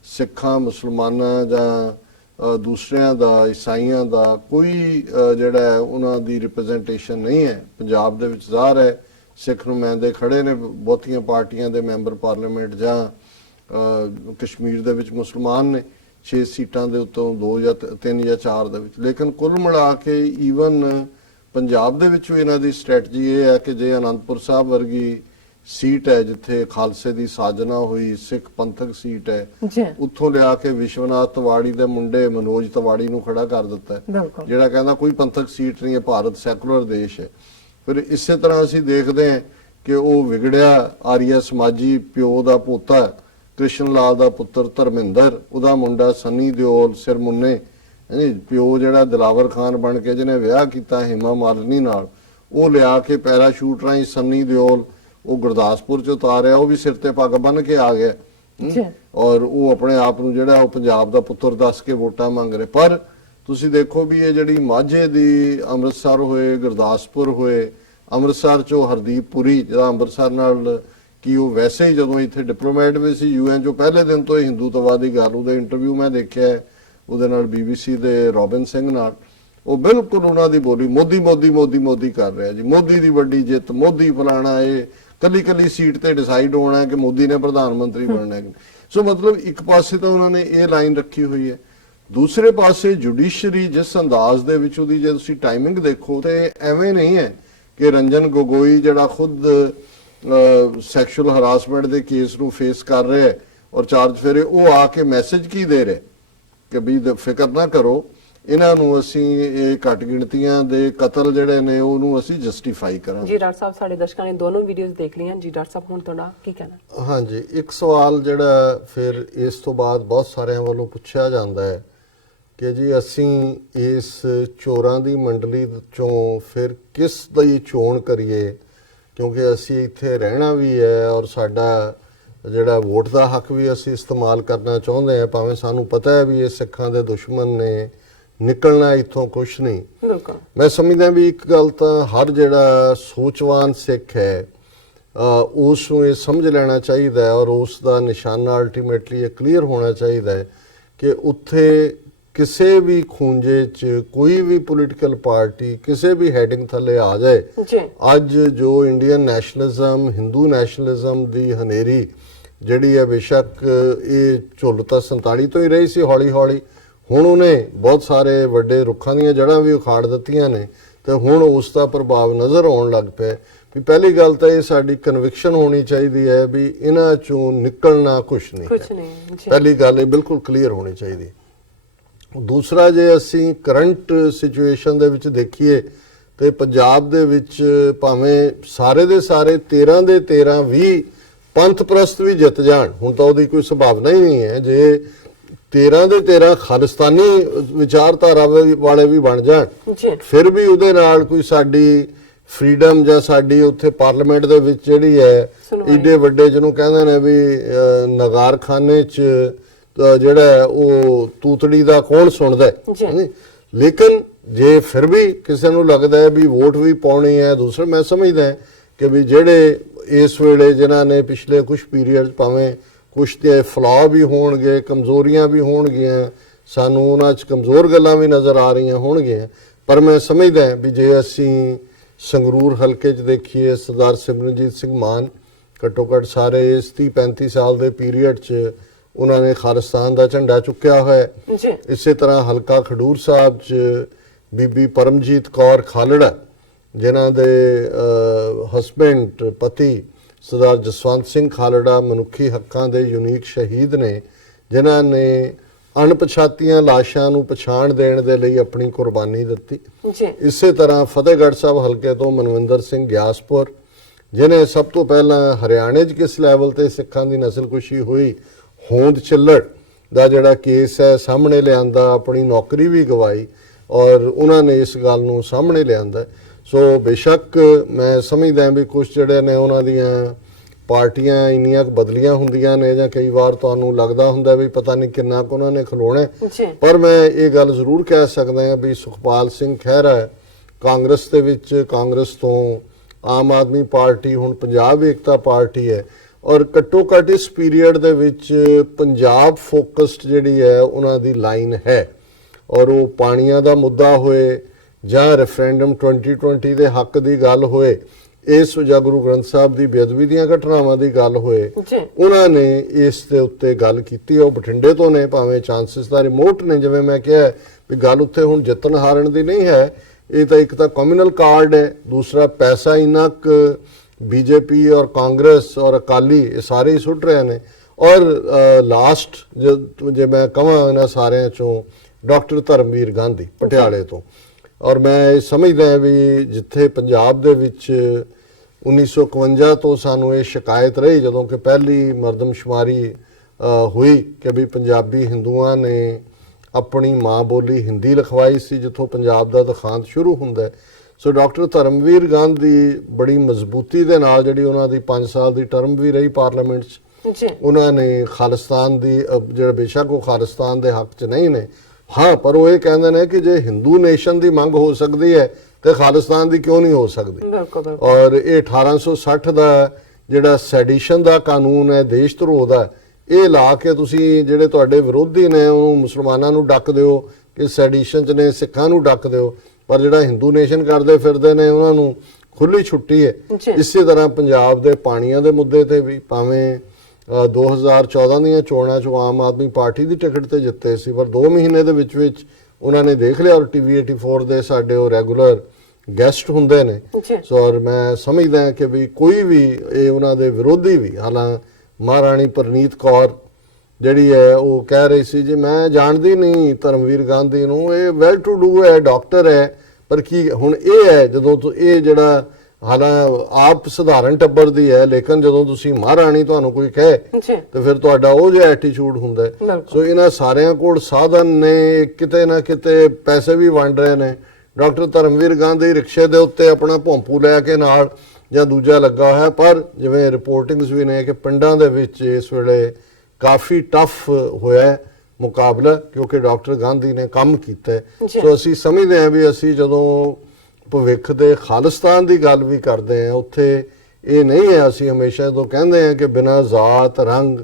ਸਿੱਖਾਂ, ਮੁਸਲਮਾਨਾਂ ਜਾਂ ਦੂਸਰਿਆਂ ਦਾ, ਈਸਾਈਆਂ ਦਾ ਕੋਈ ਜਿਹੜਾ ਉਹਨਾਂ ਦੀ ਰਿਪਰੈਜ਼ੈਂਟੇਸ਼ਨ ਨਹੀਂ ਹੈ। ਪੰਜਾਬ ਦੇ ਵਿੱਚ ਜ਼ਾਹਰ ਹੈ ਸਿੱਖ ਨੁਮਾਇੰਦੇ ਖੜੇ ਨੇ ਬਹੁਤੀਆਂ ਪਾਰਟੀਆਂ ਦੇ ਮੈਂਬਰ ਪਾਰਲੀਮੈਂਟ, ਜਾਂ ਕਸ਼ਮੀਰ ਦੇ ਵਿੱਚ ਮੁਸਲਮਾਨ ਨੇ 6 ਸੀਟਾਂ ਦੇ ਉੱਤੋਂ 2 ਜਾਂ 3 ਜਾਂ 4 ਦੇ ਵਿੱਚ। ਲੇਕਿਨ ਕੁੱਲ ਮਿਲਾ ਕੇ ਈਵਨ ਪੰਜਾਬ ਦੇ ਵਿੱਚ ਵੀ ਇਹਨਾਂ ਦੀ ਸਟ੍ਰੈਟਜੀ ਇਹ ਹੈ ਕਿ ਜੇ ਅਨੰਦਪੁਰ ਸਾਹਿਬ ਵਰਗੀ ਸੀਟ ਹੈ ਜਿੱਥੇ ਖਾਲਸੇ ਦੀ ਸਾਜਨਾ ਹੋਈ, ਸਿੱਖ ਪੰਥਕ ਸੀਟ ਹੈ, ਉੱਥੋਂ ਲਿਆ ਕੇ ਵਿਸ਼ਵਨਾਥ ਤਿਵਾੜੀ ਦੇ ਮੁੰਡੇ ਮਨੋਜ ਤਿਵਾੜੀ ਨੂੰ ਖੜਾ ਕਰ ਦਿੱਤਾ ਜਿਹੜਾ ਕਹਿੰਦਾ ਕੋਈ ਪੰਥਕ ਸੀਟ ਨਹੀਂ ਹੈ, ਭਾਰਤ ਸੈਕੂਲਰ ਦੇਸ਼ ਹੈ। ਫਿਰ ਇਸੇ ਤਰ੍ਹਾਂ ਅਸੀਂ ਦੇਖਦੇ ਹਾਂ ਕਿ ਉਹ ਵਿਗੜਿਆ ਆਰੀਆ ਸਮਾਜੀ ਪਿਓ ਦਾ ਪੋਤਾ ਕ੍ਰਿਸ਼ਨ ਲਾਲ ਦਾ ਪੁੱਤਰ ਧਰਮਿੰਦਰ, ਉਹਦਾ ਮੁੰਡਾ ਸਨੀ ਦਿਓਲ ਸਿਰਮੁੰਨੇ, ਪਿਓ ਜਿਹੜਾ ਦਿਲਾਵਰ ਖਾਨ ਬਣ ਕੇ ਜਿਹਨੇ ਵਿਆਹ ਕੀਤਾ ਹਿਮਾ ਮਾਲਿਨੀ ਨਾਲ, ਉਹ ਲਿਆ ਕੇ ਪੈਰਾਸ਼ੂਟ ਰਾਹੀਂ ਸਨੀ ਦਿਓਲ ਉਹ ਗੁਰਦਾਸਪੁਰ ਚ ਉਤਾਰਿਆ, ਉਹ ਵੀ ਸਿਰ ਤੇ ਪੱਗ ਬੰਨ ਕੇ ਆ ਗਿਆ ਔਰ ਉਹ ਆਪਣੇ ਆਪ ਨੂੰ ਜਿਹੜਾ ਉਹ ਪੰਜਾਬ ਦਾ ਪੁੱਤਰ ਦੱਸ ਕੇ ਵੋਟਾਂ ਮੰਗ ਰਹੇ। ਪਰ ਤੁਸੀਂ ਦੇਖੋ ਵੀ ਇਹ ਜਿਹੜੀ ਮਾਝੇ ਦੀ ਅੰਮ੍ਰਿਤਸਰ ਹੋਏ, ਗੁਰਦਾਸਪੁਰ ਹੋਏ, ਅੰਮ੍ਰਿਤਸਰ ਚੋਂ ਹਰਦੀਪ ਪੁਰੀ ਜਿਹੜਾ ਅੰਮ੍ਰਿਤਸਰ ਨਾਲ ਕਿ ਉਹ ਵੈਸੇ ਹੀ ਜਦੋਂ ਇੱਥੇ ਡਿਪਲੋਮੈਟ ਵੀ ਸੀ UN ਚੋਂ ਪਹਿਲੇ ਦਿਨ ਤੋਂ ਹੀ ਹਿੰਦੂਤਵਾਦੀ ਗੱਲ, ਉਹਦੇ ਇੰਟਰਵਿਊ ਮੈਂ ਦੇਖਿਆ ਉਹਦੇ ਨਾਲ BBC ਦੇ ਰੋਬਿਨ ਸਿੰਘ ਨਾਲ, ਉਹ ਬਿਲਕੁਲ ਉਹਨਾਂ ਦੀ ਬੋਲੀ ਮੋਦੀ ਮੋਦੀ ਮੋਦੀ ਮੋਦੀ ਕਰ ਰਿਹਾ ਜੀ, ਮੋਦੀ ਦੀ ਵੱਡੀ ਜਿੱਤ, ਮੋਦੀ ਫਲਾਣਾ, ਇਹ ਕੱਲੀ ਸੀਟ ਤੇ ਡਿਸਾਈਡ ਹੋਣਾ ਹੈ ਕਿ ਮੋਦੀ ਨੇ ਪ੍ਰਧਾਨ ਮੰਤਰੀ ਬਣਨਾ ਹੈ। ਸੋ ਮਤਲਬ ਇੱਕ ਪਾਸੇ ਤਾਂ ਉਹਨਾਂ ਨੇ ਇਹ ਲਾਈਨ ਰੱਖੀ ਹੋਈ ਹੈ, ਦੂਸਰੇ ਪਾਸੇ ਜੁਡੀਸ਼ਰੀ ਜਿਸ ਅੰਦਾਜ਼ ਦੇ ਵਿੱਚ ਉਹਦੀ ਜੇ ਤੁਸੀਂ ਟਾਈਮਿੰਗ ਦੇਖੋ ਤੇ ਐਵੇਂ ਨਹੀਂ ਹੈ ਕਿ ਰੰਜਨ ਗੋਗੋਈ ਜਿਹੜਾ ਖੁਦ ਸੈਕਸ਼ੂਅਲ ਹਰਾਸਮੈਂਟ ਦੇ ਕੇਸ ਨੂੰ ਫੇਸ ਕਰ ਰਿਹਾ ਹੈ ਔਰ ਚਾਰਜ ਫੇਰੇ, ਉਹ ਆ ਕੇ ਮੈਸੇਜ ਕੀ ਦੇ ਰਿਹਾ ਕਿ ਵੀ ਫਿਕਰ ਨਾ ਕਰੋ, ਇਹਨਾਂ ਨੂੰ ਅਸੀਂ ਇਹ ਘੱਟ ਗਿਣਤੀਆਂ ਦੇ ਕਤਲ ਜਿਹੜੇ ਨੇ ਉਹਨੂੰ ਅਸੀਂ ਜਸਟੀਫਾਈ ਕਰਾਂਗੇ। ਜੀ ਡਾਕਟਰ ਸਾਹਿਬ ਸਾਡੇ ਦਰਸ਼ਕਾਂ ਨੇ ਦੋਨੋਂ ਵੀਡੀਓਜ਼ ਦੇਖ ਲਈਆਂ ਜੀ। ਡਾਕਟਰ ਸਾਹਿਬ ਹੁਣ ਤੁਹਾਡਾ ਕੀ ਕਹਿਣਾ? ਹਾਂਜੀ, ਇੱਕ ਸਵਾਲ ਜਿਹੜਾ ਫਿਰ ਇਸ ਤੋਂ ਬਾਅਦ ਬਹੁਤ ਸਾਰਿਆਂ ਵੱਲੋਂ ਪੁੱਛਿਆ ਜਾਂਦਾ ਹੈ ਕਿ ਜੀ ਅਸੀਂ ਇਸ ਚੋਰਾਂ ਦੀ ਮੰਡਲੀ ਚੋਂ ਫਿਰ ਕਿਸ ਦੀ ਚੋਣ ਕਰੀਏ, ਕਿਉਂਕਿ ਅਸੀਂ ਇੱਥੇ ਰਹਿਣਾ ਵੀ ਹੈ ਔਰ ਸਾਡਾ ਜਿਹੜਾ ਵੋਟ ਦਾ ਹੱਕ ਵੀ ਅਸੀਂ ਇਸਤੇਮਾਲ ਕਰਨਾ ਚਾਹੁੰਦੇ ਹਾਂ, ਭਾਵੇਂ ਸਾਨੂੰ ਪਤਾ ਹੈ ਵੀ ਇਹ ਸਿੱਖਾਂ ਦੇ ਦੁਸ਼ਮਣ ਨੇ, ਨਿਕਲਣਾ ਇੱਥੋਂ ਕੁਛ ਨਹੀਂ। ਬਿਲਕੁਲ ਮੈਂ ਸਮਝਦਾ ਵੀ ਇੱਕ ਗੱਲ ਤਾਂ ਹਰ ਜਿਹੜਾ ਸੋਚਵਾਨ ਸਿੱਖ ਹੈ ਉਸ ਨੂੰ ਇਹ ਸਮਝ ਲੈਣਾ ਚਾਹੀਦਾ ਹੈ ਔਰ ਉਸ ਦਾ ਨਿਸ਼ਾਨਾ ਅਲਟੀਮੇਟਲੀ ਇਹ ਕਲੀਅਰ ਹੋਣਾ ਚਾਹੀਦਾ ਹੈ ਕਿ ਉੱਥੇ ਕਿਸੇ ਵੀ ਖੂੰਜੇ 'ਚ ਕੋਈ ਵੀ ਪੋਲੀਟੀਕਲ ਪਾਰਟੀ ਕਿਸੇ ਵੀ ਹੈਡਿੰਗ ਥੱਲੇ ਆ ਜਾਏ, ਜੀ ਅੱਜ ਜੋ ਇੰਡੀਅਨ ਨੈਸ਼ਨਲਿਜ਼ਮ, ਹਿੰਦੂ ਨੈਸ਼ਨਲਿਜ਼ਮ ਦੀ ਹਨੇਰੀ ਜਿਹੜੀ ਹੈ, ਬੇਸ਼ੱਕ ਇਹ ਝੁੱਲ ਤਾਂ 47 ਤੋਂ ਹੀ ਰਹੀ ਸੀ, ਹੌਲੀ ਹੌਲੀ ਹੁਣ ਉਹਨੇ ਬਹੁਤ ਸਾਰੇ ਵੱਡੇ ਰੁੱਖਾਂ ਦੀਆਂ ਜੜ੍ਹਾਂ ਵੀ ਉਖਾੜ ਦਿੱਤੀਆਂ ਨੇ ਤੇ ਹੁਣ ਉਸ ਦਾ ਪ੍ਰਭਾਵ ਨਜ਼ਰ ਆਉਣ ਲੱਗ ਪਿਆ। ਵੀ ਪਹਿਲੀ ਗੱਲ ਤਾਂ ਇਹ ਸਾਡੀ ਕਨਵਿਕਸ਼ਨ ਹੋਣੀ ਚਾਹੀਦੀ ਹੈ ਵੀ ਇਹਨਾਂ ਚੋਂ ਨਿਕਲਣਾ ਕੁਛ ਨਹੀਂ ਹੈ। ਜੀ ਪਹਿਲੀ ਗੱਲ ਇਹ ਬਿਲਕੁਲ ਕਲੀਅਰ ਹੋਣੀ ਚਾਹੀਦੀ। ਦੂਸਰਾ, ਜੇ ਅਸੀਂ ਕਰੰਟ ਸਿਚੁਏਸ਼ਨ ਦੇ ਵਿੱਚ ਦੇਖੀਏ ਤੇ ਪੰਜਾਬ ਦੇ ਵਿੱਚ ਭਾਵੇਂ ਸਾਰੇ ਦੇ ਸਾਰੇ 13 ਦੇ 13 20 ਪੰਥ ਪ੍ਰਸਤ ਵੀ ਜਿੱਤ ਜਾਣ, ਹੁਣ ਤਾਂ ਉਹਦੀ ਕੋਈ ਸੰਭਾਵਨਾ ਹੀ ਨਹੀਂ ਹੈ, ਜੇ 13 ਦੇ 13 ਖਾਲਿਸਤਾਨੀ ਵਿਚਾਰਧਾਰਾ ਵਾਲੇ ਵੀ ਬਣ ਜਾਣ ਜੀ ਫਿਰ ਵੀ ਉਹਦੇ ਨਾਲ ਕੋਈ ਸਾਡੀ ਫਰੀडम ਜਾਂ ਸਾਡੀ ਉੱਥੇ ਪਾਰਲੀਮੈਂਟ ਦੇ ਵਿੱਚ ਜਿਹੜੀ ਹੈ ਏਡੇ ਵੱਡੇ ਜਿਹਨੂੰ ਕਹਿੰਦੇ ਨੇ ਵੀ ਨਗਾਰਖਾਨੇ 'ਚ ਜਿਹੜਾ ਉਹ ਤੂਤੜੀ ਦਾ ਕੌਣ ਸੁਣਦਾ ਹੈ। ਲੇਕਿਨ ਜੇ ਫਿਰ ਵੀ ਕਿਸੇ ਨੂੰ ਲੱਗਦਾ ਹੈ ਵੀ ਵੋਟ ਵੀ ਪਾਉਣੀ ਹੈ, ਦੂਸਰਾ ਮੈਂ ਸਮਝਦਾ ਕਿ ਵੀ ਜਿਹੜੇ ਇਸ ਵੇਲੇ ਜਿਨ੍ਹਾਂ ਨੇ ਪਿਛਲੇ ਕੁਝ ਪੀਰੀਅਡ ਭਾਵੇਂ ਕੁਛ ਦੇ ਫਲਾ ਵੀ ਹੋਣਗੇ, ਕਮਜ਼ੋਰੀਆਂ ਵੀ ਹੋਣਗੀਆਂ, ਸਾਨੂੰ ਉਹਨਾਂ 'ਚ ਕਮਜ਼ੋਰ ਗੱਲਾਂ ਵੀ ਨਜ਼ਰ ਆ ਰਹੀਆਂ ਹੋਣਗੀਆਂ, ਪਰ ਮੈਂ ਸਮਝਦਾ ਵੀ ਜੇ ਅਸੀਂ ਸੰਗਰੂਰ ਹਲਕੇ 'ਚ ਦੇਖੀਏ, ਸਰਦਾਰ ਸਿਮਰਨਜੀਤ ਸਿੰਘ ਮਾਨ ਘੱਟੋ ਘੱਟ ਸਾਰੇ ਇਸ 30-35 ਸਾਲ ਦੇ ਪੀਰੀਅਡ 'ਚ ਉਹਨਾਂ ਨੇ ਖਾਲਿਸਤਾਨ ਦਾ ਝੰਡਾ ਚੁੱਕਿਆ ਹੋਇਆ। ਇਸੇ ਤਰ੍ਹਾਂ ਹਲਕਾ ਖਡੂਰ ਸਾਹਿਬ 'ਚ ਬੀਬੀ ਪਰਮਜੀਤ ਕੌਰ ਖਾਲੜਾ ਜਿਨ੍ਹਾਂ ਦੇ ਹਸਬੈਂਡ ਪਤੀ ਸਰਦਾਰ ਜਸਵੰਤ ਸਿੰਘ ਖਾਲੜਾ ਮਨੁੱਖੀ ਹੱਕਾਂ ਦੇ ਯੂਨੀਕ ਸ਼ਹੀਦ ਨੇ, ਜਿਨ੍ਹਾਂ ਨੇ ਅਣਪਛਾਤੀਆਂ ਲਾਸ਼ਾਂ ਨੂੰ ਪਛਾਣ ਦੇਣ ਦੇ ਲਈ ਆਪਣੀ ਕੁਰਬਾਨੀ ਦਿੱਤੀ। ਇਸੇ ਤਰ੍ਹਾਂ ਫਤਿਹਗੜ੍ਹ ਸਾਹਿਬ ਹਲਕੇ ਤੋਂ ਮਨਵਿੰਦਰ ਸਿੰਘ ਗਿਆਸਪੁਰ, ਜਿਨੇ ਸਭ ਤੋਂ ਪਹਿਲਾਂ ਹਰਿਆਣੇ 'ਚ ਕਿਸ ਲੈਵਲ ਤੇ ਸਿੱਖਾਂ ਦੀ ਨਸਲਕੁਸ਼ੀ ਹੋਈ, ਹੋਂਦ ਚਿੱਲੜ ਦਾ ਜਿਹੜਾ ਕੇਸ ਹੈ ਸਾਹਮਣੇ ਲਿਆਂਦਾ, ਆਪਣੀ ਨੌਕਰੀ ਵੀ ਗਵਾਈ ਔਰ ਉਹਨਾਂ ਨੇ ਇਸ ਗੱਲ ਨੂੰ ਸਾਹਮਣੇ ਲਿਆਂਦਾ। ਸੋ ਬੇਸ਼ੱਕ ਮੈਂ ਸਮਝਦਾ ਵੀ ਕੁਝ ਜਿਹੜੇ ਨੇ ਉਹਨਾਂ ਦੀਆਂ ਪਾਰਟੀਆਂ ਇੰਨੀਆਂ ਬਦਲੀਆਂ ਹੁੰਦੀਆਂ ਨੇ ਜਾਂ ਕਈ ਵਾਰ ਤੁਹਾਨੂੰ ਲੱਗਦਾ ਹੁੰਦਾ ਵੀ ਪਤਾ ਨਹੀਂ ਕਿੰਨਾ ਕੁ ਉਹਨਾਂ ਨੇ ਖਲੋਣਾ, ਪਰ ਮੈਂ ਇਹ ਗੱਲ ਜ਼ਰੂਰ ਕਹਿ ਸਕਦਾ ਹਾਂ ਵੀ ਸੁਖਪਾਲ ਸਿੰਘ ਖਹਿਰਾ ਕਾਂਗਰਸ ਦੇ ਵਿੱਚ, ਕਾਂਗਰਸ ਤੋਂ ਆਮ ਆਦਮੀ ਪਾਰਟੀ ਹੁਣ ਪੰਜਾਬ ਏਕਤਾ ਪਾਰਟੀ ਹੈ ਔਰ ਘੱਟੋ ਘੱਟ ਇਸ ਪੀਰੀਅਡ ਦੇ ਵਿੱਚ ਪੰਜਾਬ ਫੋਕਸਡ ਜਿਹੜੀ ਹੈ ਉਹਨਾਂ ਦੀ ਲਾਈਨ ਹੈ ਔਰ ਉਹ ਪਾਣੀਆਂ ਦਾ ਮੁੱਦਾ ਹੋਏ ਜਾਂ ਰੈਫਰੈਂਡਮ 2020 ਦੇ ਹੱਕ ਦੀ ਗੱਲ ਹੋਏ, ਇਸ ਜਾਂ ਗੁਰੂ ਗ੍ਰੰਥ ਸਾਹਿਬ ਦੀ ਬੇਅਦਬੀ ਦੀਆਂ ਘਟਨਾਵਾਂ ਦੀ ਗੱਲ ਹੋਏ, ਉਹਨਾਂ ਨੇ ਇਸ ਦੇ ਉੱਤੇ ਗੱਲ ਕੀਤੀ। ਉਹ ਬਠਿੰਡੇ ਤੋਂ ਨੇ, ਭਾਵੇਂ ਚਾਂਸਸ ਦਾ ਰਿਮੋਟ ਨੇ, ਜਿਵੇਂ ਮੈਂ ਕਿਹਾ ਵੀ ਗੱਲ ਉੱਥੇ ਹੁਣ ਜਿੱਤਣ ਹਾਰਨ ਦੀ ਨਹੀਂ ਹੈ, ਇਹ ਤਾਂ ਇੱਕ ਤਾਂ ਕਮਿਊਨਲ ਕਾਰਡ ਹੈ, ਦੂਸਰਾ ਪੈਸਾ ਇੰਨਾ ਕੁ ਬੀਜੇਪੀ ਔਰ ਕਾਂਗਰਸ ਔਰ ਅਕਾਲੀ ਇਹ ਸਾਰੇ ਹੀ ਸੁੱਟ ਰਹੇ ਨੇ ਔਰ ਲਾਸਟ ਜੇ ਮੈਂ ਕਹਾਂ ਇਹਨਾਂ ਸਾਰਿਆਂ ਚੋਂ ਡਾਕਟਰ ਧਰਮਵੀਰ ਗਾਂਧੀ ਪਟਿਆਲੇ ਤੋਂ। ਔਰ ਮੈਂ ਇਹ ਸਮਝਦਾ ਵੀ ਜਿੱਥੇ ਪੰਜਾਬ ਦੇ ਵਿੱਚ 1951 ਤੋਂ ਸਾਨੂੰ ਇਹ ਸ਼ਿਕਾਇਤ ਰਹੀ ਜਦੋਂ ਕਿ ਪਹਿਲੀ ਮਰਦਮਸ਼ੁਮਾਰੀ ਹੋਈ ਕਿ ਵੀ ਪੰਜਾਬੀ ਹਿੰਦੂਆਂ ਨੇ ਆਪਣੀ ਮਾਂ ਬੋਲੀ ਹਿੰਦੀ ਲਿਖਵਾਈ ਸੀ ਜਿੱਥੋਂ ਪੰਜਾਬ ਦਾ ਦਖਾਂਤ ਸ਼ੁਰੂ ਹੁੰਦਾ। ਸੋ ਡਾਕਟਰ ਧਰਮਵੀਰ ਗਾਂਧੀ ਬੜੀ ਮਜ਼ਬੂਤੀ ਦੇ ਨਾਲ ਜਿਹੜੀ ਉਹਨਾਂ ਦੀ 5 ਸਾਲ ਦੀ ਟਰਮ ਵੀ ਰਹੀ ਪਾਰਲੀਮੈਂਟ 'ਚ, ਉਹਨਾਂ ਨੇ ਖਾਲਿਸਤਾਨ ਦੀ ਜਿਹੜਾ ਬੇਸ਼ੱਕ ਉਹ ਖਾਲਿਸਤਾਨ ਦੇ ਹੱਕ 'ਚ ਨਹੀਂ ਨੇ, ਹਾਂ, ਪਰ ਉਹ ਇਹ ਕਹਿੰਦੇ ਨੇ ਕਿ ਜੇ ਹਿੰਦੂ ਨੇਸ਼ਨ ਦੀ ਮੰਗ ਹੋ ਸਕਦੀ ਹੈ ਤੇ ਖਾਲਿਸਤਾਨ ਦੀ ਕਿਉਂ ਨਹੀਂ ਹੋ ਸਕਦੀ। ਔਰ ਇਹ 1860 ਦਾ ਜਿਹੜਾ ਸੈਡੀਸ਼ਨ ਦਾ ਕਾਨੂੰਨ ਹੈ, ਦੇਸ਼ ਧਰੋਹ ਦਾ, ਇਹ ਲਾ ਕੇ ਤੁਸੀਂ ਜਿਹੜੇ ਤੁਹਾਡੇ ਵਿਰੋਧੀ ਨੇ ਉਹਨੂੰ ਮੁਸਲਮਾਨਾਂ ਨੂੰ ਡੱਕ ਦਿਓ ਕਿ ਸੈਡੀਸ਼ਨ 'ਚ ਨੇ, ਸਿੱਖਾਂ ਨੂੰ ਡੱਕ ਦਿਓ, ਪਰ ਜਿਹੜਾ ਹਿੰਦੂ ਨੇਸ਼ਨ ਕਰਦੇ ਫਿਰਦੇ ਨੇ ਉਹਨਾਂ ਨੂੰ ਖੁੱਲੀ ਛੁੱਟੀ ਹੈ। ਇਸੇ ਤਰ੍ਹਾਂ ਪੰਜਾਬ ਦੇ ਪਾਣੀਆਂ ਦੇ ਮੁੱਦੇ ਤੇ ਵੀ ਭਾਵੇਂ 2014 ਦੀਆਂ ਚੋਣਾਂ 'ਚ ਆਮ ਆਦਮੀ ਪਾਰਟੀ ਦੀ ਟਿਕਟ ਤੇ ਜਿੱਤੇ ਸੀ, ਪਰ 2 ਮਹੀਨੇ ਦੇ ਵਿੱਚ ਉਹਨਾਂ ਨੇ ਦੇਖ ਲਿਆ ਔਰ TV 84 ਦੇ ਸਾਡੇ ਉਹ ਰੈਗੂਲਰ ਗੈਸਟ ਹੁੰਦੇ ਨੇ। ਸੋ ਔਰ ਮੈਂ ਸਮਝਦਾ ਕਿ ਵੀ ਕੋਈ ਵੀ ਇਹ ਉਹਨਾਂ ਦੇ ਵਿਰੋਧੀ ਵੀ, ਹਾਲਾਂ ਮਹਾਰਾਣੀ ਪ੍ਰਨੀਤ ਕੌਰ ਜਿਹੜੀ ਹੈ ਉਹ ਕਹਿ ਰਹੀ ਸੀ ਜੀ ਮੈਂ ਜਾਣਦੀ ਨਹੀਂ ਧਰਮਵੀਰ ਗਾਂਧੀ ਨੂੰ, ਇਹ ਵੈਲ ਟੂ ਡੂ ਹੈ, ਡਾਕਟਰ ਹੈ, ਪਰ ਕੀ ਹੁਣ ਇਹ ਹੈ ਜਦੋਂ ਤੋਂ ਇਹ ਜਿਹੜਾ ਹਾਲਾਂ ਆਪ ਸਧਾਰਨ ਟੱਬਰ ਦੀ ਹੈ, ਲੇਕਿਨ ਜਦੋਂ ਤੁਸੀਂ ਮਹਾਰਾਣੀ ਤੁਹਾਨੂੰ ਕੋਈ ਕਹੇ ਜੀ ਤੇ ਫਿਰ ਤੁਹਾਡਾ ਉਹ ਜਿਹਾ ਐਟੀਟਿਊਡ ਹੁੰਦਾ ਹੈ। ਬਿਲਕੁਲ। ਸੋ ਇਹਨਾਂ ਸਾਰਿਆਂ ਕੋਲ ਸਾਧਨ ਨੇ, ਕਿਤੇ ਨਾ ਕਿਤੇ ਪੈਸੇ ਵੀ ਵੰਡ ਰਹੇ ਨੇ। ਡਾਕਟਰ ਧਰਮਵੀਰ ਗਾਂਧੀ ਰਿਕਸ਼ੇ ਦੇ ਉੱਤੇ ਆਪਣਾ ਭੌਂਪੂ ਲੈ ਕੇ ਨਾਲ ਜਾਂ ਦੂਜਾ ਲੱਗਾ ਹੋਇਆ, ਪਰ ਜਿਵੇਂ ਰਿਪੋਰਟਿੰਗਸ ਵੀ ਨੇ ਕਿ ਪਿੰਡਾਂ ਦੇ ਵਿੱਚ ਇਸ ਵੇਲੇ ਕਾਫੀ ਟਫ ਹੋਇਆ ਹੈ ਮੁਕਾਬਲਾ, ਕਿਉਂਕਿ ਡਾਕਟਰ ਗਾਂਧੀ ਨੇ ਕੰਮ ਕੀਤਾ ਹੈ। ਜੀ। ਸੋ ਅਸੀਂ ਸਮਝਦੇ ਹਾਂ ਵੀ ਅਸੀਂ ਜਦੋਂ ਭਵਿੱਖ ਦੇ ਖਾਲਿਸਤਾਨ ਦੀ ਗੱਲ ਵੀ ਕਰਦੇ ਹਾਂ, ਉੱਥੇ ਇਹ ਨਹੀਂ ਹੈ। ਅਸੀਂ ਹਮੇਸ਼ਾ ਜਦੋਂ ਕਹਿੰਦੇ ਹਾਂ ਕਿ ਬਿਨਾਂ ਜ਼ਾਤ, ਰੰਗ,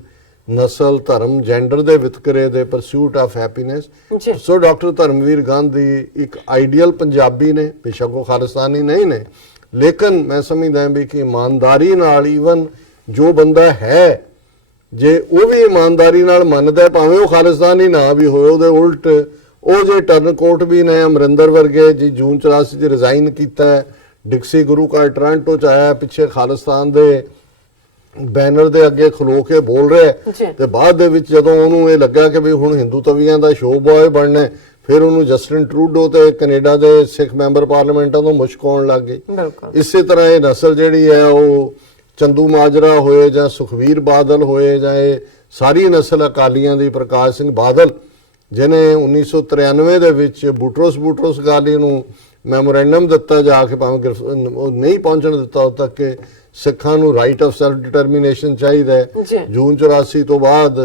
ਨਸਲ, ਧਰਮ, ਜੈਂਡਰ ਦੇ ਵਿਤਕਰੇ ਦੇ ਪਰਸੂਟ ਆਫ ਹੈਪੀਨੈਸ। ਜੀ। ਸੋ ਡਾਕਟਰ ਧਰਮਵੀਰ ਗਾਂਧੀ ਇੱਕ ਆਈਡੀਅਲ ਪੰਜਾਬੀ ਨੇ, ਬੇਸ਼ੱਕ ਉਹ ਖਾਲਿਸਤਾਨੀ ਨਹੀਂ ਨੇ, ਲੇਕਿਨ ਮੈਂ ਸਮਝਦਾ ਹਾਂ ਵੀ ਕਿ ਇਮਾਨਦਾਰੀ ਨਾਲ ਈਵਨ ਜੋ ਬੰਦਾ ਹੈ, ਜੇ ਉਹ ਵੀ ਇਮਾਨਦਾਰੀ ਨਾਲ ਮੰਨਦਾ ਹੈ, ਭਾਵੇਂ ਉਹ ਖਾਲਿਸਤਾਨੀ ਨਾ ਵੀ ਹੋਏ, ਉਹਦੇ ਉਲਟ ਉਹ ਜੇ ਟਰਨਕੋਟ ਵੀ ਨੇ, ਅਮਰਿੰਦਰ ਵਰਗੇ ਜੀ ਜੂਨ 84 ਚ ਰਿਜ਼ਾਈਨ ਕੀਤਾ ਹੈ, ਡਿਕਸੀ ਗੁਰੂ ਘਰ ਟੋਰਾਂਟੋ ਚ ਆਇਆ, ਪਿੱਛੇ ਖਾਲਿਸਤਾਨ ਦੇ ਬੈਨਰ ਦੇ ਅੱਗੇ ਖਲੋ ਕੇ ਬੋਲ ਰਿਹਾ ਜੀ। ਤੇ ਬਾਅਦ ਦੇ ਵਿੱਚ ਜਦੋਂ ਉਹਨੂੰ ਇਹ ਲੱਗਾ ਕਿ ਵੀ ਹੁਣ ਹਿੰਦੂ ਤਵੀਆਂ ਦਾ ਸ਼ੋਅ ਬॉय ਬਣਨਾ ਹੈ, ਫਿਰ ਉਹਨੂੰ ਜਸਟਿਨ ਟਰੂਡੋ ਤੇ ਕੈਨੇਡਾ ਦੇ ਸਿੱਖ ਮੈਂਬਰ ਪਾਰਲੀਮੈਂਟਾਂ ਤੋਂ ਮੁਸ਼ਕ ਆਉਣ ਲੱਗ ਗਈ। ਬਿਲਕੁਲ। ਇਸੇ ਤਰ੍ਹਾਂ ਇਹ ਨਸਲ ਜਿਹੜੀ ਹੈ, ਉਹ ਚੰਦੂ ਮਾਜਰਾ ਹੋਏ ਜਾਂ ਸੁਖਵੀਰ ਬਾਦਲ ਹੋਏ ਜਾਂ ਇਹ ਸਾਰੀ ਨਸਲ ਅਕਾਲੀਆਂ ਦੀ, ਪ੍ਰਕਾਸ਼ ਸਿੰਘ ਬਾਦਲ ਜਿਹਨੇ 1993 ਦੇ ਵਿੱਚ ਬੂਟਰੋਸ ਗਾਲੀ ਨੂੰ ਮੈਮੋਰੈਂਡਮ ਦਿੱਤਾ ਜਾ ਕੇ, ਭਾਵੇਂ ਉਹ ਨਹੀਂ ਪਹੁੰਚਣ ਦਿੱਤਾ ਉਦੋਂ ਤੱਕ ਕਿ ਸਿੱਖਾਂ ਨੂੰ ਰਾਈਟ ਆਫ ਸੈਲਫ ਡਿਟਰਮੀਨੇਸ਼ਨ ਚਾਹੀਦਾ ਹੈ। ਜੀ। ਜੂਨ 84 ਤੋਂ ਬਾਅਦ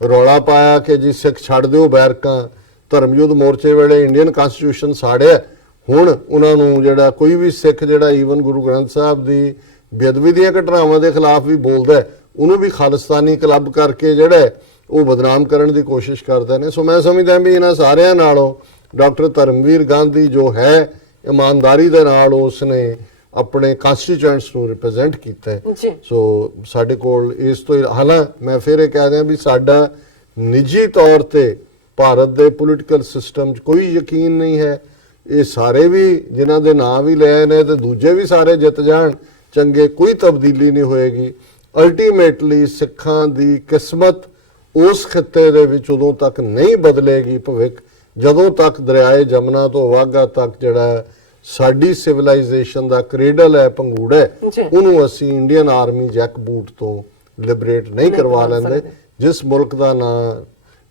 ਰੌਲਾ ਪਾਇਆ ਕਿ ਜੀ ਸਿੱਖ ਛੱਡ ਦਿਓ ਬੈਰਕਾਂ, ਧਰਮ ਯੁੱਧ ਮੋਰਚੇ ਵੇਲੇ ਇੰਡੀਅਨ ਕਨਸਟੀਟਿਊਸ਼ਨ ਸਾੜਿਆ। ਹੁਣ ਉਹਨਾਂ ਨੂੰ ਜਿਹੜਾ ਕੋਈ ਵੀ ਸਿੱਖ ਜਿਹੜਾ ਈਵਨ ਗੁਰੂ ਗ੍ਰੰਥ ਸਾਹਿਬ ਦੀ ਬੇਅਦਬੀ ਦੀਆਂ ਘਟਨਾਵਾਂ ਦੇ ਖਿਲਾਫ ਵੀ ਬੋਲਦਾ ਹੈ, ਉਹਨੂੰ ਵੀ ਖਾਲਿਸਤਾਨੀ ਕਲੱਬ ਕਰਕੇ ਜਿਹੜਾ ਉਹ ਬਦਨਾਮ ਕਰਨ ਦੀ ਕੋਸ਼ਿਸ਼ ਕਰਦੇ ਨੇ। ਸੋ ਮੈਂ ਸਮਝਦਾ ਵੀ ਇਹਨਾਂ ਸਾਰਿਆਂ ਨਾਲੋਂ ਡਾਕਟਰ ਧਰਮਵੀਰ ਗਾਂਧੀ ਜੋ ਹੈ, ਇਮਾਨਦਾਰੀ ਦੇ ਨਾਲ ਉਸਨੇ ਆਪਣੇ ਕਨਸਟੀਚੁਐਂਟਸ ਨੂੰ ਰਿਪਰੈਜ਼ੈਂਟ ਕੀਤਾ ਹੈ। ਜੀ। ਸੋ ਸਾਡੇ ਕੋਲ ਇਸ ਤੋਂ ਹਾਲਾਂ ਮੈਂ ਫਿਰ ਇਹ ਕਹਿ ਰਿਹਾ ਵੀ ਸਾਡਾ ਨਿੱਜੀ ਤੌਰ ਤੇ ਭਾਰਤ ਦੇ ਪੋਲੀਟੀਕਲ ਸਿਸਟਮ 'ਚ ਕੋਈ ਯਕੀਨ ਨਹੀਂ ਹੈ। ਇਹ ਸਾਰੇ ਵੀ ਜਿਨ੍ਹਾਂ ਦੇ ਨਾਂ ਵੀ ਲਏ ਨੇ ਤੇ ਦੂਜੇ ਵੀ ਸਾਰੇ ਜਿੱਤ ਜਾਣ ਚੰਗੇ, ਕੋਈ ਤਬਦੀਲੀ ਨਹੀਂ ਹੋਏਗੀ। ਅਲਟੀਮੇਟਲੀ ਸਿੱਖਾਂ ਦੀ ਕਿਸਮਤ ਉਸ ਖਿੱਤੇ ਦੇ ਵਿੱਚ ਉਦੋਂ ਤੱਕ ਨਹੀਂ ਬਦਲੇਗੀ ਭਵਿੱਖ, ਜਦੋਂ ਤੱਕ ਦਰਿਆਏ ਜਮਨਾ ਤੋਂ ਵਾਘਾ ਤੱਕ ਜਿਹੜਾ ਸਾਡੀ ਸਿਵਲਾਈਜੇਸ਼ਨ ਦਾ ਕ੍ਰੇਡਲ ਹੈ, ਪੰਗੂੜਾ ਹੈ, ਜੀ। ਉਹਨੂੰ ਅਸੀਂ ਇੰਡੀਅਨ ਆਰਮੀ ਜੈਕ ਬੂਟ ਤੋਂ ਲਿਬਰੇਟ ਨਹੀਂ ਕਰਵਾ ਲੈਂਦੇ। ਜਿਸ ਮੁਲਕ ਦਾ ਨਾਂ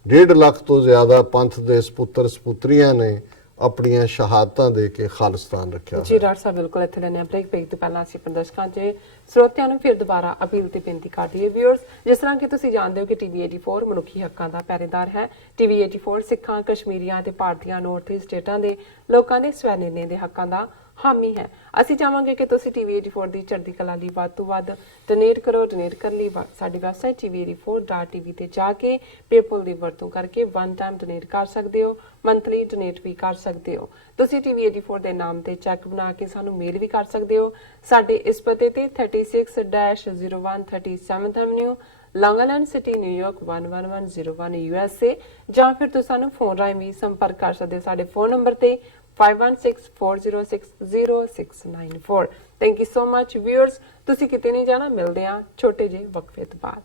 1.5 ਲੱਖ ਤੋਂ ਜ਼ਿਆਦਾ ਪੰਥ ਦੇ ਸਪੁੱਤਰ ਸਪੁੱਤਰੀਆਂ ਨੇ ਆਪਣੀਆਂ ਸ਼ਹਾਦਤਾਂ ਦੇ ਕੇ ਖਾਲਿਸਤਾਨ ਰੱਖਿਆ ਜੀ ਡਾਕਟਰ ਸਾਹਿਬ, ਬਿਲਕੁਲ ਇੱਥੇ ਲੈਣੇ ਬ੍ਰੇਕ ਪਈ ਤੋਂ ਪਹਿਲਾਂ ਅਸੀਂ ਪ੍ਰਦਰਸ਼ਕਾਂ ਦੇ ਸਰੋਤਿਆਂ ਨੂੰ ਫਿਰ ਦੁਬਾਰਾ ਅਪੀਲ ਤੇ ਬੇਨਤੀ ਕਰਦੇ ਹਾਂ। ਵਿਊਅਰਸ, ਜਿਸ ਤਰ੍ਹਾਂ ਕਿ ਤੁਸੀਂ ਜਾਣਦੇ ਹੋ ਕਿ ਟੀਵੀ 84 ਮਨੁੱਖੀ ਹੱਕਾਂ ਦਾ ਪਹਿਰੇਦਾਰ ਹੈ। ਟੀਵੀ 84 ਸਿੱਖਾਂ, ਕਸ਼ਮੀਰੀਆਂ ਤੇ ਭਾਰਤੀਆਂ ਨਾਰਥ ਈਸਟ ਸਟੇਟਾਂ ਦੇ ਲੋਕਾਂ ਦੇ ਸਵੈ ਨਿਰਣੇ ਦੇ ਹੱਕਾਂ ਦਾ ਹਾਮੀ ਹੈ। ਅਸੀਂ ਚਾਹਾਂਗੇ ਕਿ ਤੁਸੀਂ ਟੀਵੀ 84 ਦੀ ਚੜ੍ਹਦੀ ਕਲਾ ਲਈ ਵੱਧ ਤੋਂ ਵੱਧ ਡੋਨੇਟ ਕਰੋ। ਡੋਨੇਟ ਕਰਨ ਲਈ ਸਾਡੀ ਵੈਬਸਾਈਟ tv84.tv ਤੇ ਜਾ ਕੇ ਪੇਪਲ ਦੀ ਵਰਤੋਂ ਕਰਕੇ ਵਨ ਟਾਈਮ ਡੋਨੇਟ ਕਰ ਸਕਦੇ ਹੋ, ਮੰਥਲੀ ਡੋਨੇਟ ਵੀ ਕਰ ਸਕਦੇ ਹੋ। ਤੁਸੀਂ ਟੀਵੀ 84 ਦੇ ਨਾਮ ਤੇ ਚੈੱਕ ਬਣਾ ਕੇ ਸਾਨੂੰ ਮੇਲ ਵੀ ਕਰ ਸਕਦੇ ਹੋ। ਸਾਡੇ ਇਸ ਪਤੇ ਤੇ 36-01 37th ਐਵਨਿਊ, ਲੌਂਗ ਆਈਲੈਂਡ ਸਿਟੀ, ਨਿਊਯਾਰਕ 11101 USA, ਜਾਂ ਫਿਰ ਤੁਸੀਂ ਸਾਨੂੰ ਫੋਨ ਰਾਹੀਂ ਵੀ ਸੰਪਰਕ ਕਰ ਸਕਦੇ ਹੋ ਸਾਡੇ ਫੋਨ ਨੰਬਰ ਤੇ 5164060694। Thank you so much viewers, ਤੁਸੀਂ ਕਿਤੇ ਨਹੀਂ ਜਾਣਾ, ਮਿਲਦੇ ਹਾਂ ਛੋਟੇ ਜਿਹੇ ਵਕਫੇ ਤੋਂ ਬਾਅਦ।